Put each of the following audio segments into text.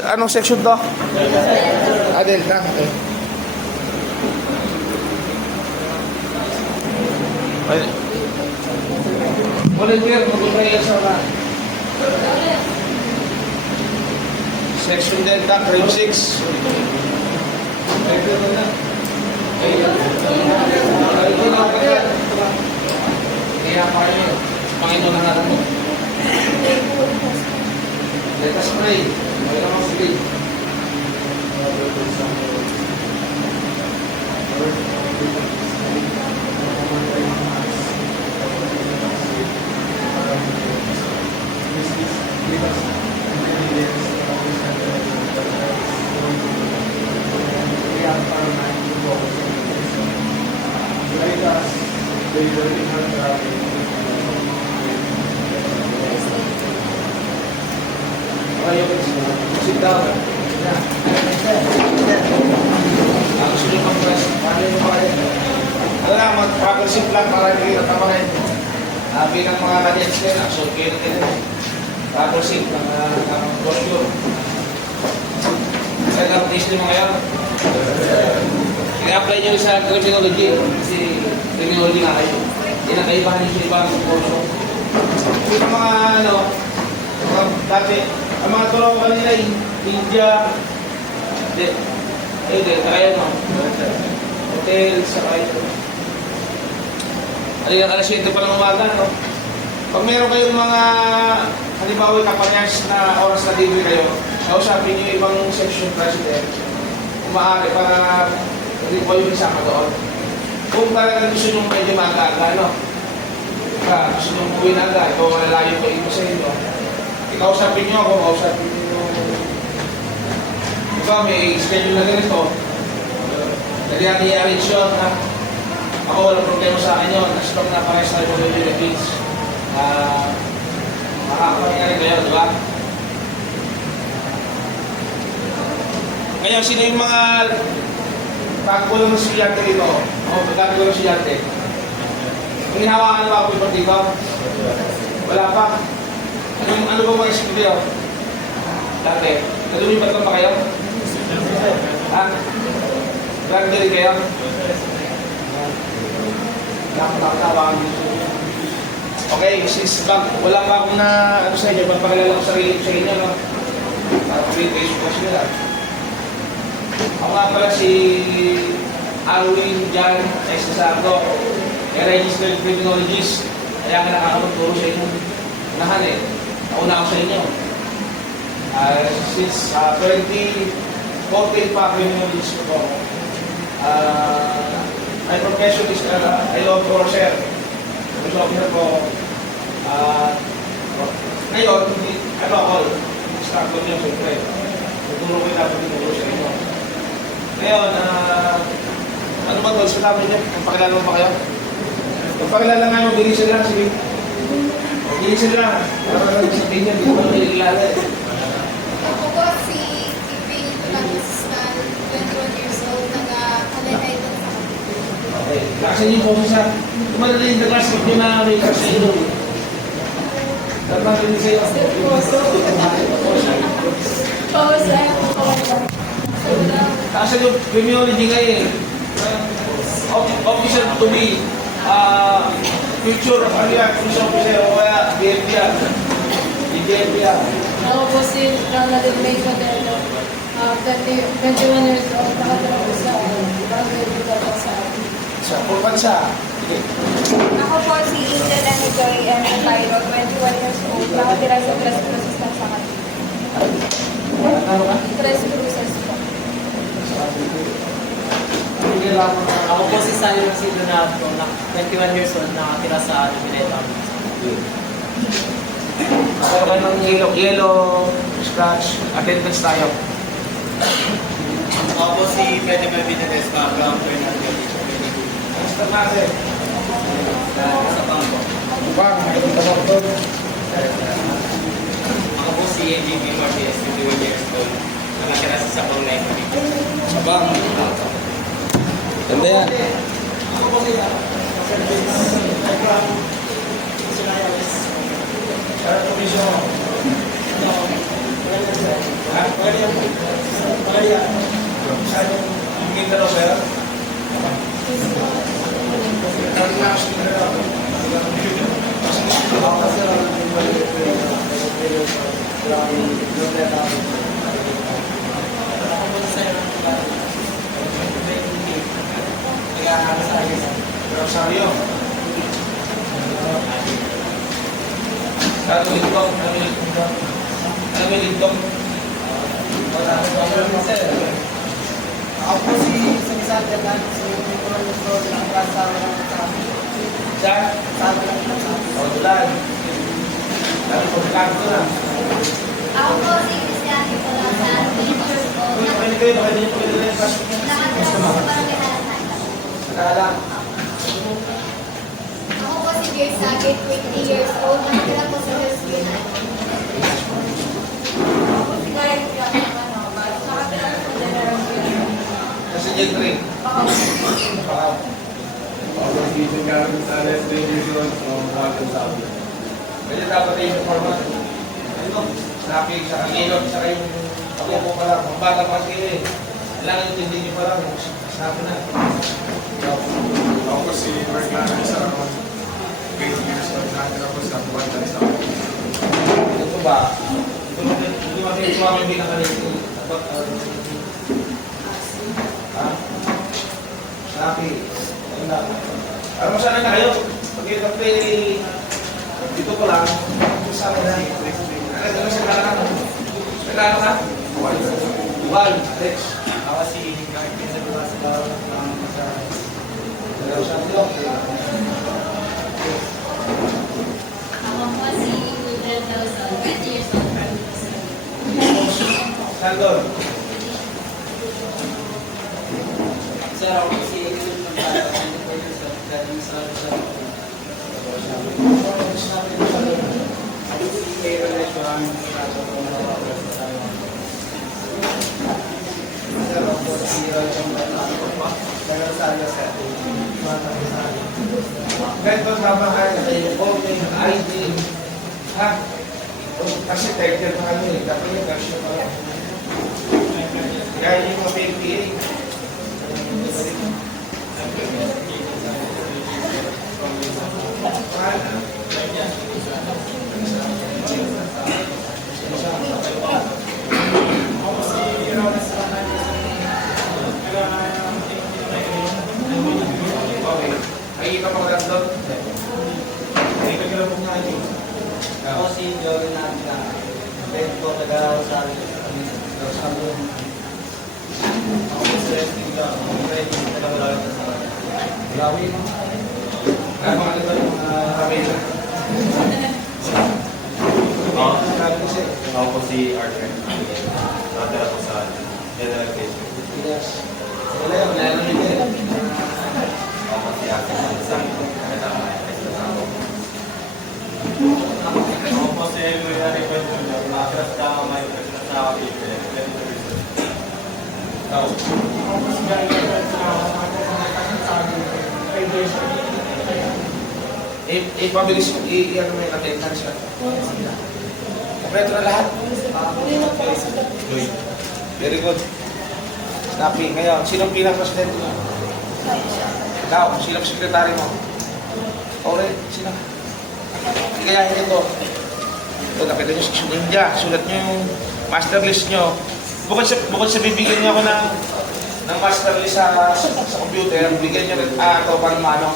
Anong section to? Delta. Okay. Ay. Volunteer, mag-upaya sa mga. Section Delta, grade 6. Kaya pa rin yun. Panginoon na natin mo. Let us pray. Mayroon ang sige. Sit down. Ang sunod ng press. Ano lang, mag-proper sit lang para hindi nakamarin. Bilang mga cadets din, action kayo din. Proper sit, mga posture. Set up this din mga yan. I-apply nyo sa criminology. Kasi criminology nga kayo. Hindi na kayo bahan yung ibang kurso. Yung mga ano, mga dati, ang mga tulong ko nila, India, tayo no? Hotel, saka ito. Alin na kalas ito palang umaga, no? Pag meron kayong mga, halimbawa kapanyas na oras na libre kayo, kausapin nyo ibang section president, kung maaari, para hindi po yung isama doon. Kung talagang gusto nyo medyo maaga-aga, no? Gusto nyo umuwi na agad, kung malalayo pa ito sa inyo, ikausapin nyo ako, kausapin nyo. Diba, may schedule na ganito. Kaya i-arrange yun, ha? Ako walang problema sa akin yun. Na-stock na pares na yung Philippines. Makakapahinga rin kayo, diba? Ngayon, sino yung mga pagkulang ng estudyante dito? O, pagkulang ng estudyante? Kung hinawakan na ba ako yung dito? Wala pa. Ano ba mga estudio? Dati, nalumipat lang ba kayo? Ha? Graduate kayo? Okay, since wala pa akong na ano sa inyo, pagpakilala ko sarili ko sa inyo, no? Para pag-face ko sila. Ako nga pala si Arwin Jan Esasardo, registered criminologist. Kaya ka nakakapagturo sa inyo. Unahan eh. Nauna ako sa inyo. Since 2014 pa, criminologist ko po. My profession is I love Corsair. Police officer po. Ngayon, ano ako, instructor niyo siyempre. Tuturo ko yung dapat tinuro sa inyo. Ngayon, ano ba ito? Sa namin niyo? Magpakilala mo ba kayo? Magpakilala nga yung bilisan lang. Sige. Bilisan lang. Para lang sa tingin. Hindi ko ba nililala eh. Ako po si Ipin Pakistan, 21 years old, nag-alay doon sa akin. Okay. Lakasan niyo po siya. Tumalala yung classmate niyo na may crush sa inyo. Dapat rin sa'yo. Oo, sir. Lakasan yung criminology ngayon. Officer to be future police officer o kaya BFP. Ako po si Ronald May Codelo, 21 years old, nakatira po sa Barangay Bugata sa Sa Purbansa. Ako po si Angel and Joy and Tyro, 21 years old, nakatira sa Tres Cruces ng Sakat. Ano ka? Tres Cruces po. Ako po si Sally Donato, 21 years old, nakatira sa Lumineta. Ako ka ng yellow scratch. Attendance tayo. Ako po si Pedro Benitez, background Fernando. Basta natin. Sa Pangko. Bang, nakikita mo ito. Ako po si NGB Martinez, 21 years old, nakatira sa Sabang Life. Sabang. Ganda yan. Ako po si Para komisyon. Ha? Saan yung Mindanao, sir? Rosario. Ano lintong? Ano lintong? Ako po si Sumisal Jagan, si Nicolas Lustol, ang kasama ng kasama. Saan? Kasama ng kasama. O, tulan. Ano po, kanto na. Ako po si Cristiano Colasan, 20 years old. Pwede kayo, baka din pwede na yung pasok. Nakatira po sa Barangay Halanay. Nakalang. Ako po si Dear Sagit, 20 years old. Nakatira po sa Hills United. Ako si Gary Piano, nakatira ko sa General Piano. Kasi dyan rin. Baka. Kaya dapat yung informal. Ano? Snappy, sa kagilot, sa kayong pag-upo pa lang. Ang bata pa kasi kailangan intindi nyo pa lang. Snappy na. Ako po si Mark Lana sa 20 years old. Nakatira po sa Buwan sa Ito ba? Hindi mo bilang kanito. Ha? Snappy. Ano na? Alam mo sana na kayo? Pag-ikape, dito ko lang. Sa akin na. Ano sa kailangan? Kailangan ka? Wal. Alex. Ako si Hikayat Pinagula sa Bawal ng sa Rosario. Ako po si Mildred Dawson, 20 years old. Sandor. Sir, ako po si Ilim ng Pala, 24 years old, galing sa Rizal. Ako si Kero Lechuan, kaso po na sa Sir, ako po si Rajang Pala, taga Rosario, sir. Ganito tama ka na kayo. ID. Ha? Kasi title pa kami. Dapat yung version pa lang. Kaya yung mga PPA. Okay. Nakikita mo ka doon? Nakikita ko lang po nga yun. Ako si Joey Nagla, bed po taga Rosario. Rosario. Ako po si Resting Lang, bed taga Malawi sa Lawi mo. Kaya mga nito yung mga kamera. Sabi ko siya. Ako po si Arthur. Nakatira po sa General Quezon. Yes. Wala yung nalalamig eh. Ako po si Akin Sansan. Nakatama Ako po si Eloy Arifan Jr. Nakatira sa Kamay. Nakatira sa Kapitol. 22 years old. Ikaw. Ipabilis, i-ano mo yung attendance siya. Kompleto na lahat. Very good. Snappy. Ngayon, sinong pinang-presidente mo? Ikaw, sinong sekretary mo? Alright, sino? Kaya ito. Ito, nakita nyo sa India. Sulat nyo yung master list nyo. Bukod sa bibigyan nyo ako ng master list sa computer, bigyan nyo rin, ito, pang mano.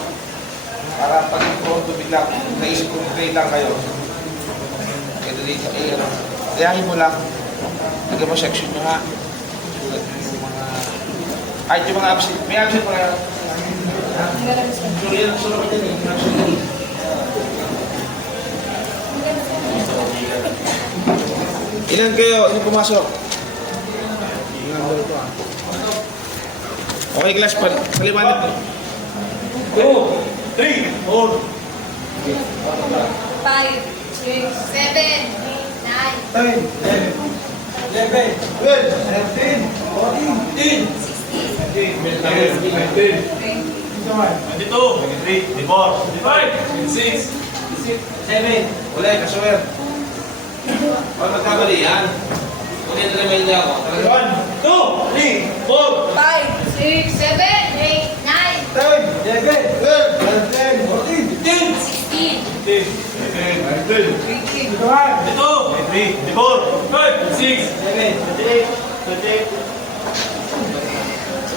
Para pag pronto bigla, naisip ko grade lang kayo. Ito dito, kayahin mo lang. Lagyan mo section nyo ha. Sulat nyo yung mga... Kahit yung mga absent. May absent mo na. Sulat din eh. Actually. Ilan kayo? Ano pumasok? Okay, class. Paliwanag. 2, 3, 4. 5, 7, 8, 9, 11, 12, 13, 14, 22, 23, 24, 25, 26, 7. Wala, kasuwer. Pag magkamali yan. Ulit na naman niya ako. 1, 2, 3, 4, 5, 6, 7, 8, 9, 10, 11, 12, 13, 14, 15, 16, 18, 19, 20, 23, 24, 25, 26, 27, 28,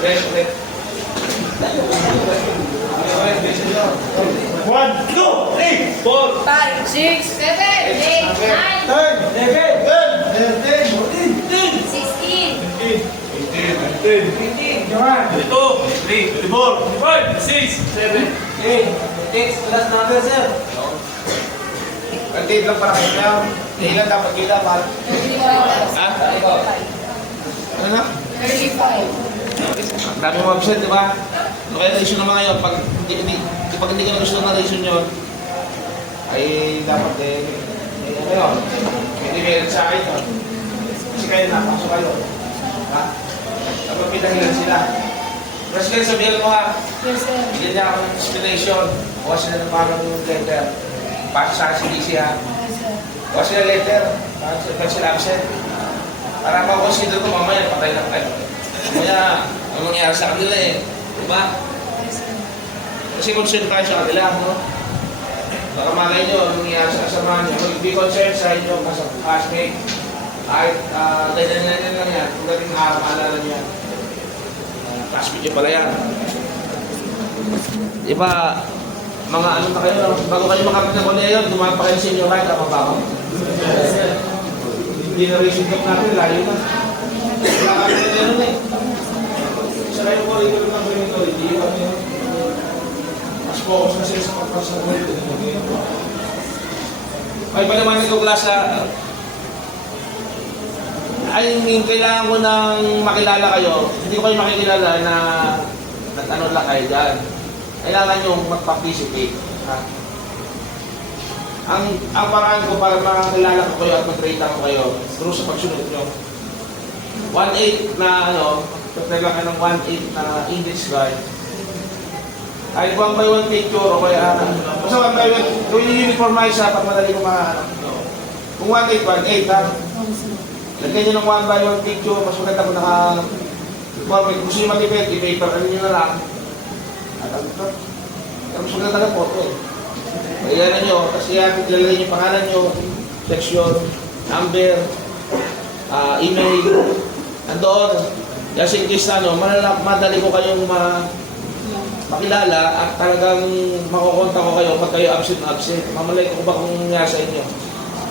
29. Ulit. 1, 2, 3, 4, 5, 6, 7, 8, 9, 10, 11, 12, 13, 14, 15, 16, 18, 19, 20, 22, 23, 24, 25, 26, 7, 8. Next, last number, sir. Pag-date lang para kayo. Ilan dapat kita, Pat? 35. Ha? Ano na? 35. Ang dami mga absent, di ba? Ano kaya na-issue naman ngayon? Pag hindi ka gusto na na-issue nyo, ay dapat may ano yun? May demerit sa akin yun. Kasi kayo napasok kayo. Ha? Dapat may dahilan sila. President, sabihin mo ha, Yes, sir. bigyan niya akong explanation. Kuha sila ng parang letter. Pasok sa CDC ha. Okay, sir. Kuha sila letter. Pag sila absent. Para ma-consider ko mamaya, patay lang kayo. Mamaya, ang mangyayari sa kanila eh. Diba? Okay, sir. Kasi concern tayo sa kanila, no? Baka malay nyo, ang nangyayari sa kasama nyo. Be concerned sa inyo, classmate. Kahit ganyan lang yan. Kung dating araw, maalala nyo yan. Classmate nyo pala yan. Diba, mga ano na kayo, bago kayo makapit ng koleyo, dumaan pa kayo sa inyo kahit tama ba ako? Generation gap natin, layo na. Wala kami na gano'n eh. Sa kayo po, ito lang ko yung hindi yung ano yun. Mas focus na sila sa pagpasa ng world. May palimanin ko klasa, ay kailangan ko nang makilala kayo. Hindi ko kayo makikilala na nag-ano lang kayo dyan. Kailangan nyo mag-participate. Ha? Ang paraan ko para makakilala ko kayo at mag-rate ko kayo through sa pagsunod nyo. 1-8 na ano, pagtaga ka ng 1-8 na English guide. Kahit 1 by 1 picture o kaya basta 1 by 1, gawin yung uniformize ha, pag madali ko makakano. Kung 1-8, 1-8 ha. Okay, sir. Lagyan nyo ng 1 by 1 picture, mas maganda kung naka-uniformize. Gusto nyo matipid, i-paper, ano nyo na lang. At ano ito? Mas maganda ng photo eh. Bayaran nyo, kasi ilalagay yung pangalan nyo, section, number, email, nandoon. Kasi in case na ano, madali ko kayong makilala at talagang makukontak ko kayo pag kayo absent na absent. Mamalay ko ba kung nangyari sa inyo?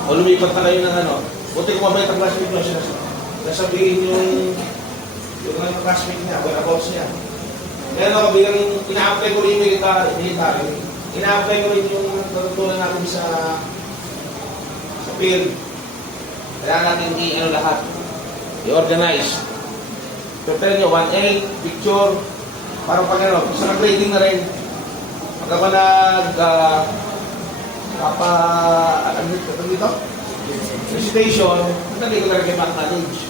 O lumipat na kayo ng ano. Buti ko mabait ang classmate nyo, sasabihin yung classmate niya, whereabouts niya. Kaya ako bilang ina-apply ko rin yung military, ina-apply ko rin yung natutunan natin sa field. Kaya natin i-ano lahat, i-organize. Prepare nyo, 1-8, picture, parang pag ano, sa nag-grading na rin. Pag ako ano dito? Recitation, hindi ko talaga ma-acknowledge.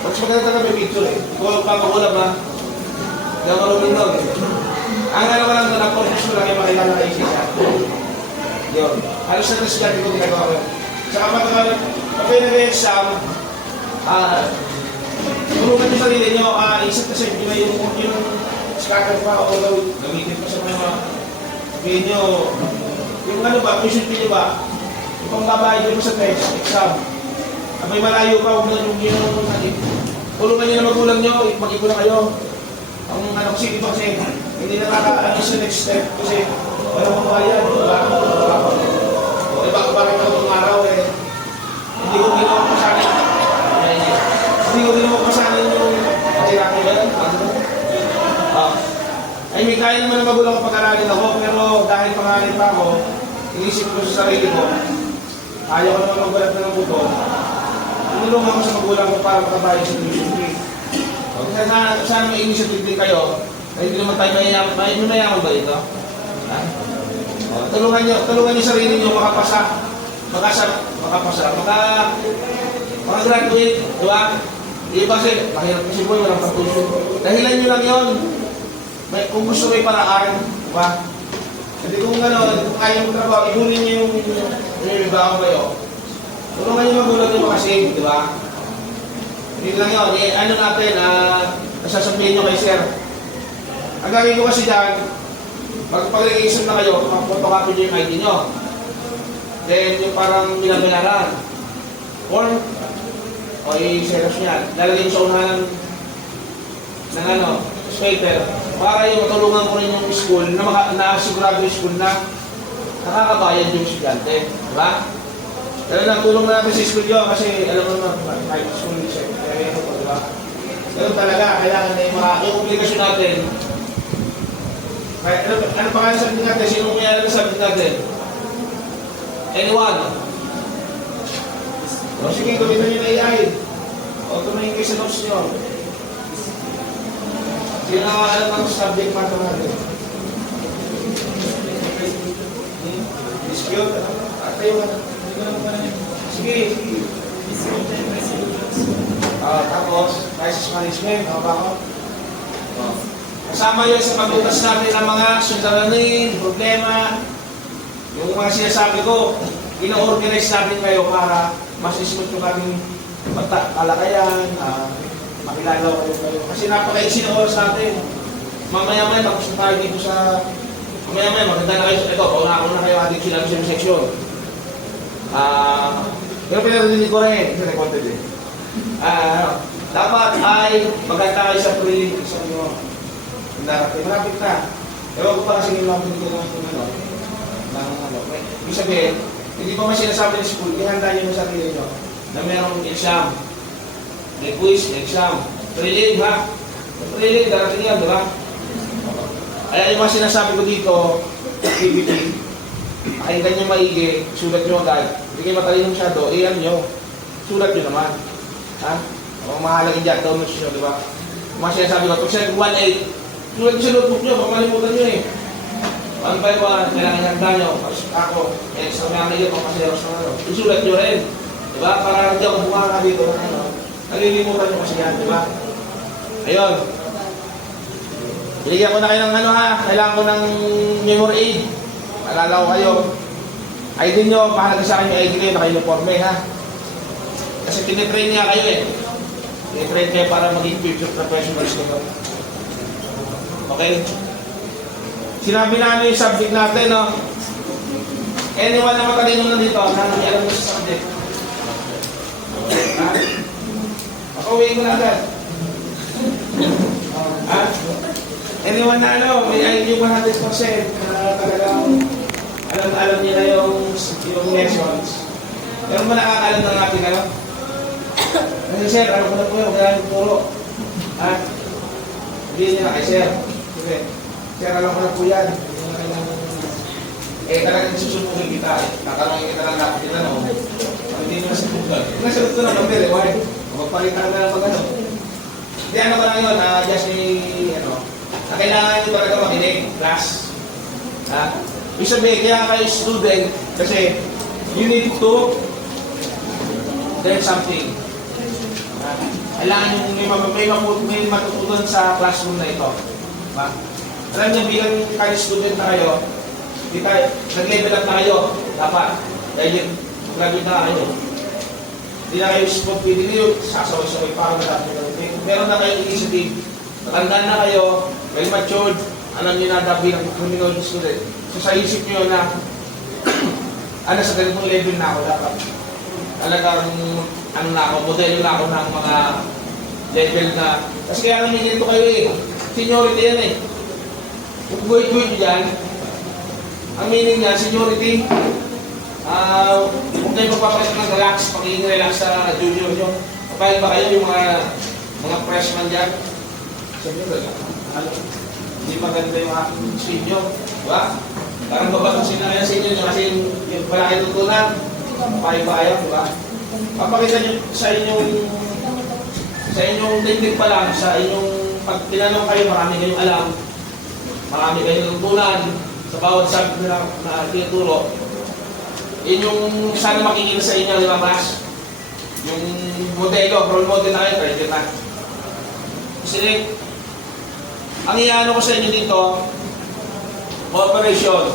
Mas maganda talaga may picture eh. Kung papakulam ha, hindi ako marunong doon. Ang ano ko lang doon, ang purpose ko lang yung makilala kayo siya. Yun. Halos na test lang ito ginagawa ko. Saka pag nag-exam, tulungan nyo sarili nyo, isip kasi yung scatter pa o gamitin pa sa mga sabihin nyo, yung ano ba, question nyo ba, kung babayad nyo sa test, exam, may malayo pa, huwag na yung tulungan nyo na magulang nyo, mag-ipon na kayo. Ang ano kasi, iba kasi, hindi na nakaka-ano sa next step kasi walang mabayad, diba? O iba ko parang itong araw eh, hindi ko ginawa pasanin. Hindi ko ginawa pasanin yung pagkiraki ba yan? Ay, may kaya naman na magulang ko pag-aralin ako, pero dahil pangalan pa ako, inisip ko sa sarili ko, ayaw ko naman magbalat na ng buto. Tinulungan ko sa magulang ko para makabayad sa tuition fee. Sana may initiative din kayo, na hindi naman tayo mayaman ba ito? Tulungan nyo sarili nyo makapasa, maka-graduate, di ba? Iba kasi, mahirap kasi po, walang patuloy. Dahilan nyo lang yun. Kung gusto may paraan, di ba? Hindi kung gano'n, kung ayaw mo trabaho, ibunin nyo yung ibabaw kayo. Tulungan nyo magulang nyo makasave, di ba? Yun lang yun. Ano natin, nasasabihin nyo kay sir. Ang gagawin ko kasi dyan, pag-registration na kayo, mag-photocopy nyo yung ID nyo. Then, yung parang binabayaran. Form, o i-xerox nyo yan. Lalagay nyo sa unahan ng paper. Para yung matulungan ko rin yung school, na sigurado yung school na nakakabayad yung estudyante. Diba? Pero natulong na natin sa school yun kasi alam mo naman, high school siya. Kaya ito po, diba? Ganun talaga, kailangan na yung obligasyon natin. Ano pa kaya sabihin natin? Sino kaya na sabihin natin? Anyone? O sige, gawin nyo na AI. O tumingin kayo sa notes nyo. Sino na alam ng subject matter natin? Dispute? Tayo ka na. Sige, sige. Tapos, crisis management. Ano ba ako? Kasama yun sa pagbutas natin ng mga sultananin, problema. Yung mga sinasabi ko, ina-organize natin kayo para mas smooth yung ating kalakayan, makilala ko kayo. Kasi napaka-easy na oras natin. Mamaya-maya, tapos na tayo dito sa... Mamaya-maya, maganda na kayo sa ito. Pauna-una kayo ating sinabi sa section. Pero pinarinig ko rin, kasi recorded eh. Dapat ay maganda kayo sa prelim, sa inyo. Malapit na. Pero kung pa kasi nilapit ko ibig sabihin, hindi pa man sinasabi ng school, ihanda nyo sa sarili nyo na mayroong exam. May quiz, may exam. Prelim, ha? Prelim, darating yan, di ba? Kaya yung mga sinasabi ko dito, activity, pakinggan nyo maigi, sulat nyo agad. Hindi kayo matalino masyado, ano nyo, sulat nyo naman. Ha? O mahalagin dyan, downloads nyo, di ba? Yung mga sinasabi ko, pag sinabi 1.8, sulat nyo sa notebook nyo, pag malimutan nyo eh. 1 by 1, kailangan handa nyo. Ako, sa mga kayo, pagkasiros na ano. Isulat nyo rin. Diba? Para hindi ako bumaka dito. Nalilimutan nyo kasi yan, diba? Ayun. Binigyan ko na kayo ng kailangan ko ng memory aid. Alala ko kayo. ID nyo, mahalaga sa akin yung ID kayo, naka-uniforme, ha? Kasi tinitrain niya kayo eh. Tinitrain kayo para maging future professionals kayo. Okay? Sinabi namin yung subject natin, no? Anyone na matalino na dito, na alam mo sa subject. Ha? Makauwi ko na agad. Ha? Anyone na may ID 100% na talagang alam niya na yung lessons. Pero ba nakakalam ng ating Kasi sir, ko na po yun, kailangan puro. Ha? Hindi niya na kay sir. Okay. Sir, alam ko na po yan. Talagang susubukin kita. Tatanungin kita lang natin din, ano? Hindi nyo nasubukan. Nasagot ko na pag-bili, why? Magpalitan na lang mag-ano. Hindi, ano ko lang yun, just na kailangan nyo talaga makinig, class. Ibig sabihin, kaya kayo student, kasi you need to learn something. Kailangan nyo may matutunan sa classroom na ito. Alam niyo, bilang college student na kayo, nag-level up na kayo, dapat. Dahil graduate na kayo. Hindi na kayo spot, hindi nyo sasaway-saway para matapos kayo. Meron na kayong initiative, natandaan na kayo, well matured, alam niyo na bilang criminology student. So sa isip niyo na, sa ganitong level na ako dapat. Talagang, na ako, modelo na ako ng mga level na. Kasi kaya namin dito kayo eh, seniority yan eh. Kung guhit-guhit nyo dyan, ang meaning niya, seniority, kung kayo magpapalit ng relax, pag-i-relax sa junior nyo, kapag ba kayo yung mga freshman dyan? Sabi nyo, hindi maganda yung aking speed nyo, diba? Parang babatong sinaya sa inyo kasi yung wala kayo tutunan, kapag ba kayo, diba? Papakita nyo sa inyong technique pa lang, sa inyong pag tinanong kayo, marami kayong alam, marami kayong natutunan sa bawat subject na tinuturo. Yun yung sana makikita sa inyo, di ba, Mas? Yung modelo, role model na kayo, pwede na. Kasi, ang iano ko sa inyo dito, cooperation.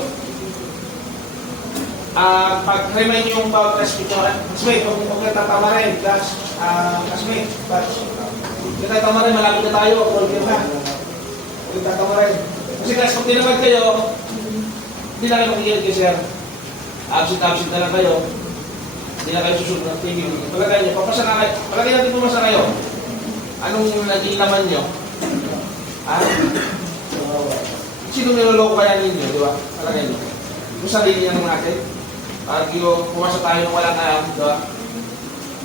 pag-remind nyo yung bawat classmate nyo, classmate, huwag na tatama rin, classmate, huwag na tatama rin, malapit na tayo, call kayo na. Huwag na tatama rin. Kasi class, pag tinamad kayo, hindi na kayo makikilid kayo, sir. Absent na lang kayo. Hindi na kayo susunod ng TV. Palagay nyo, papasa na kayo. Palagay natin pumasa kayo. Anong naging laman nyo? Sino niloloko kaya ninyo, di ba? Palagay nyo. Kung sarili lang natin. Parang pumasa tayo ng walang alam, di ba?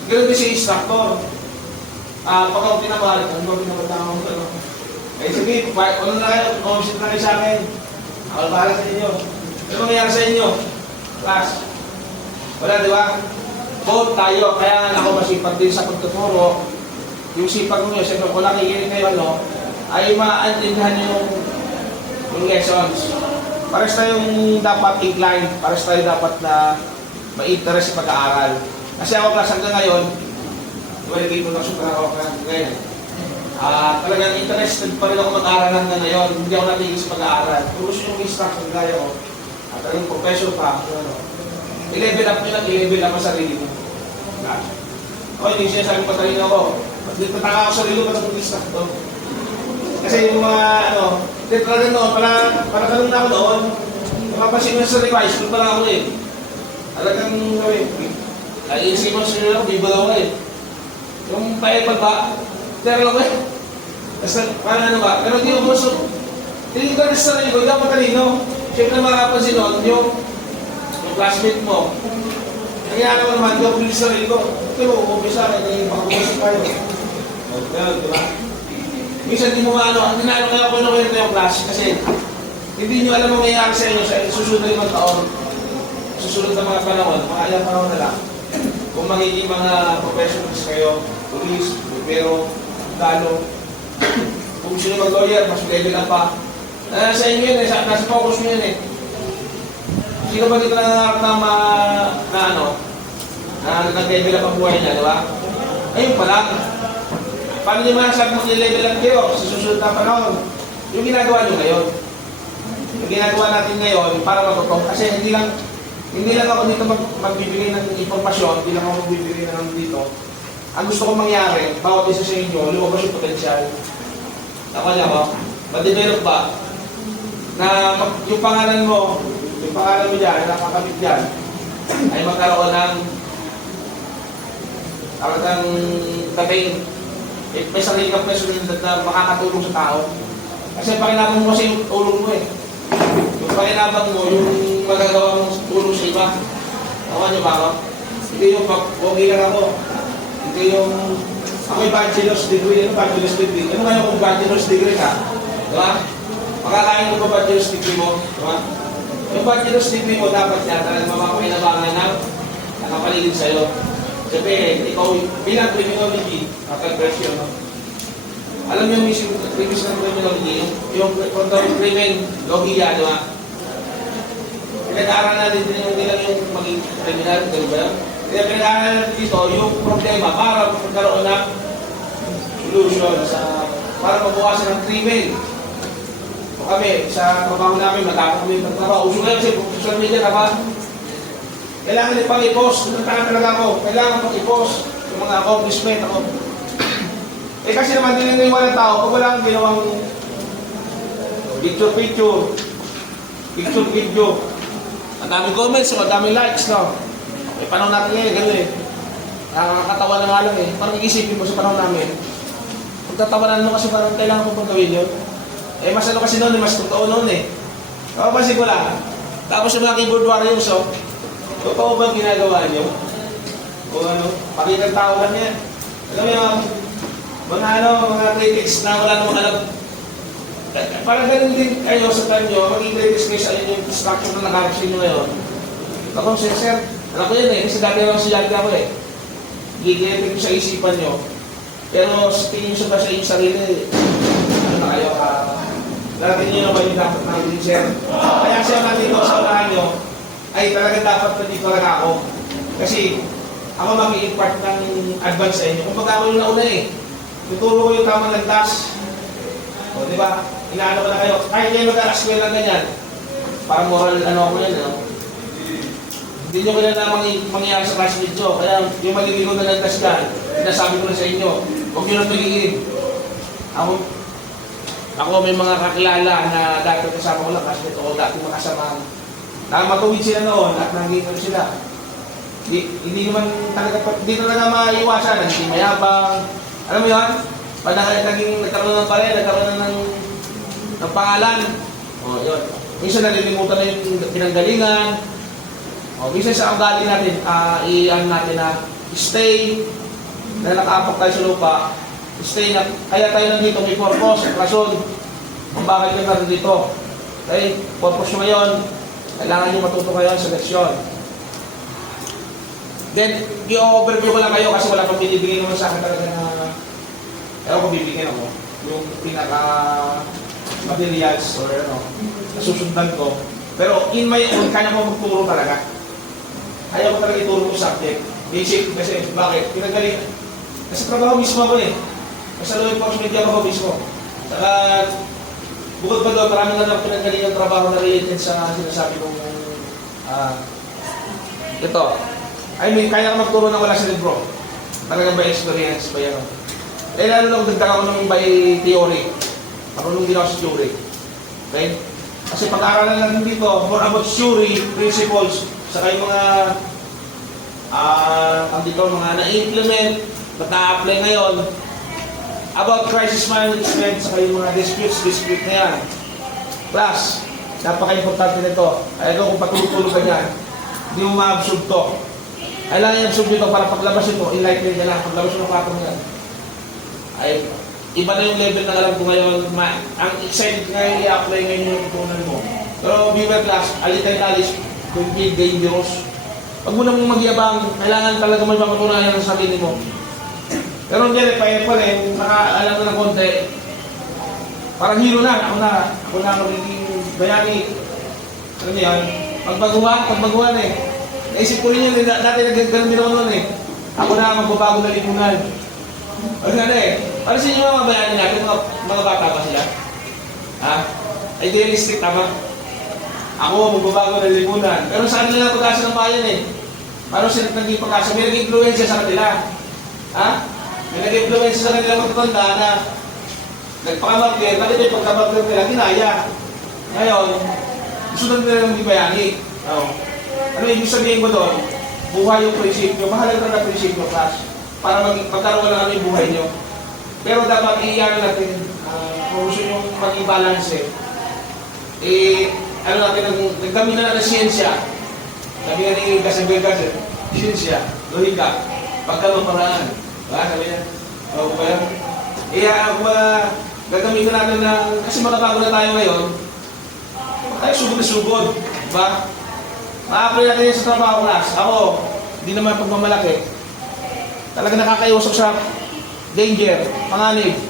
Ganun din si instructor. Pag ako pinamahal, kung ba pinamahal ako, ano? Eh sige, ano na kayo, comment na kayo sa akin. Ako bahala sa inyo. Ano mangyayari sa inyo? Class. Wala, di ba? Both tayo, kaya ako masipag din sa pagtuturo. Yung sipag mo yun, siyempre kung nakikinig kayo, ano, ay ma-antindahan yung lessons. Pares tayong dapat inclined, pares tayo dapat na ma-interest sa pag-aaral. Kasi ako class hanggang ngayon, naging production pa ako ngayon. Talagang interested pa rin ako mag-aaral hanggang ngayon. Hindi ako natigil sa pag-aaral. Kung gusto yung instruction gaya ko, at talagang professor pa, i-level up nyo lang, i-level up ang sarili mo. O, hindi siya sabi patalino ako. Pataka ako sa sarili ko, patang instructor. Kasi yung mga, talagang noon, para ganun na ako noon, mapapansin mo sa revise, kung pala ako eh. Talagang, i-isip mo sa sarili ako, bibal ako eh. Yung pa-epal ba, tera lang eh. Basta, parang ano ba, pero hindi ko gusto. Hindi ko sa sarili ko, hindi ako matalino. Siyempre makapansin noon, yung classmate mo, nangyari ko naman, hindi ako bilis sa sarili ko. Pero umuwi sa akin, hindi makapagpasok tayo. Ganun, di ba? Minsan hindi mo maano, hindi na kaya ako nakuha na yung class kasi hindi nyo alam ang mayayari sa inyo sa susunod na mga taon, susunod na mga panahon, mga ilang panahon na lang. Kung magiging mga professionals kayo, police, pero dalo, kung gusto nyo mag-lawyer, mas level up pa. Sa inyo yun eh, nasa focus nyo yun eh. Sino ba dito nangangarap na nag-level up ang buhay niya, di ba? Ayun pa lang. Paano nyo masasabi mag-level up kayo sa susunod na panahon? Yung ginagawa nyo ngayon. Yung ginagawa natin ngayon para matutong. Kasi hindi lang ako dito magbibigay ng impormasyon, hindi lang ako magbibigay ng dito. Ang gusto kong mangyari, bawat isa sa inyo, lumabas yung potensyal. Ako niya ko, ma-develop ba? Na yung pangalan mo dyan, nakakabit dyan, ay magkaroon ng campaign. May sarili kang personalidad na makakatulong sa tao. Kasi pakinabang mo kasi yung tulong mo eh. Yung pakinabang mo, yung magagawa mong tulong sa iba. Nakuha niyo ba ako? Hindi yung pogi lang ako. Hindi yung ako'y bachelor's degree. Ano bachelor's degree? Ano ngayon kung bachelor's degree ka? Diba? Makakain mo ba bachelor's degree mo? Diba? Yung bachelor's degree mo dapat niya talagang mapapakinabangan ng nakapaligid sa'yo. Siyempre, ikaw bilang criminology, question, no? Alam niyo yung previous ng criminology, yung criminologiya, di ba? Pinag-aaral natin din yung nilang yung maging criminal, di ba? Kaya pinag-aaral natin dito yung problema para magkaroon ng solution para mabukasan ng krimen. O kami, sa trabaho namin, matapos kami ng trabaho. Uso ngayon kasi social media ka ba? Kailangan pang i-post. Nagtaka talaga ako. Kailangan pang i-post yung mga accomplishment ako. Eh kasi naman dininiwala ng tao kung wala kang ginawang picture. Ang daming comments, ang daming likes, no? Eh panahon natin ngayon, gano'n eh. Nakakatawa na nga lang eh. Parang iisipin mo sa panahon namin. Kung tatawanan mo kasi parang kailangan mo pang gawin yun. Eh mas ano kasi noon, mas totoo noon eh. Kapapansin ko lang. Tapos yung mga keyboard warriors, oh. Totoo ba ginagawa niyo? O ano, pakitang tao lang yan. Alam mo yung mga critics na wala namang alam. Parang ganun din kayo sa time nyo, maging critics kayo sa inyo yung structure na nakaharap sa inyo ngayon. Ako, sir, alam ko yan eh, kasi dati ako siyaga ako eh. Gigitin ko sa isipan nyo. Pero sa tingin nyo sa inyong sarili, ano na kayo, darating nyo naman yung dapat natin, sir. Kaya siya natin ito sa unahan nyo, ay talaga dapat na dito talaga ako. Kasi ako mag-i-impart ng advance sa inyo. Kung pag ako yung nauna eh, tuturo ko yung tamang landas. O, di ba? Inaano ko na kayo. Kahit kayo mag-aaskwela lang ganyan. Para moral, ano ako yan, ano? Hindi nyo kailangan mangyayari sa classmate nyo. Kaya yung maliligo na landas dyan, sinasabi ko na sa inyo, huwag nyo nang magiging. Ako may mga kakilala na dati kasama ko lang, classmate ako, dati makasama. Matuwid sila noon at naging ano sila. Hindi naman talaga maiwasan, hindi mayabang. Alam mo yun? Pag nagkaroon ng pare, nagkaroon ng pangalan. O, yun. Minsan nalilimutan na yung pinanggalingan. O, minsan sa ang galing natin, i-ano natin na stay, na nakaapak tayo sa lupa, stay na, kaya tayo nandito, may purpose, rason, kung bakit ka nandito. Okay? Purpose nyo ngayon, kailangan nyo matuto kayo sa leksyon. Then, i-overview ko lang kayo kasi wala pang binibigay naman sa akin talaga na ewan ko bibigyan ako. Yung pinaka-materials or ano, nasusundan ko. Pero in my own, kaya ko magturo talaga. Kaya ko talaga ituro ko subject. Basic kasi, bakit? Pinagaling. Kasi trabaho mismo ako eh. Kasi law enforcement ako mismo. Saka, bukod pa doon, marami na lang pinagaling ang trabaho na related sa sinasabi kong ito. I mean, kaya ka magturo ng wala sa libro. Talagang by experience, by ano. Eh, lalo lang dagdag ako ng by theory. Marunong din ako sa theory. Okay? Kasi pag-aaralan lang dito, more about theory, principles, saka yung mga mga na-implement, na-apply ngayon, about crisis management, saka yung mga dispute na yan. Plus, napaka-importante nito. Kaya kung patulog-tulog ka dyan, hindi mo ma-absorb to. Kailangan i-absorb dito para paglabas ito, enlighten ka lang. Paglabas mo ng platong yan. Ay, iba na yung level na alam ko ngayon. Ang excited ngayon i-apply ngayon yung tutunan mo. Pero viewer class, alitay-alis, could be dangerous. Pag mo na mong magyabang, kailangan talaga may mapatunayan ang sarili mo. Pero hindi rin, pa rin, nakaalam mo ng konti, parang hero na. Ako na magiging bayani. Alam mo yan? Pagbaguhan eh. Naisip ko rin yun, dati nagganong din ako noon eh. Ako na magbabago na lipunan. Ano nga na eh. Para sa inyo mga bayani natin, mga bata ba sila? Ha? Idealistic, tama? Ako, magbabago na lipunan. Pero sa kanila na pag-asa ng bayan eh. Paano sila naging pag-asa? May nag-influensya sa kanila. Ha? May nag-influensya sa kanila magtatanda na nagpakamartir, bakit may pagkamartir nila, ginaya. Ngayon, gusto na nila ng bayani. Ano ibig sabihin ko doon? Buhay yung prinsipyo. Mahalaga na prinsipyo, class. Para magkaroon na kami yung buhay nyo. Pero dapat iyan natin, kung gusto nyo maging balance ano natin, nagdami na ng siyensya. Sabi nga ni Gasabegas, siyensya, lohika, pagkamaparaan. Sabi niya, ako ba yan? Gagamitin natin kasi makabago na tayo ngayon, tayo sugod na sugod. Diba? Ma-apply natin yan sa trabaho class. Ako, hindi naman pagmamalaki. Talaga nakakaiusok sa danger, panganib.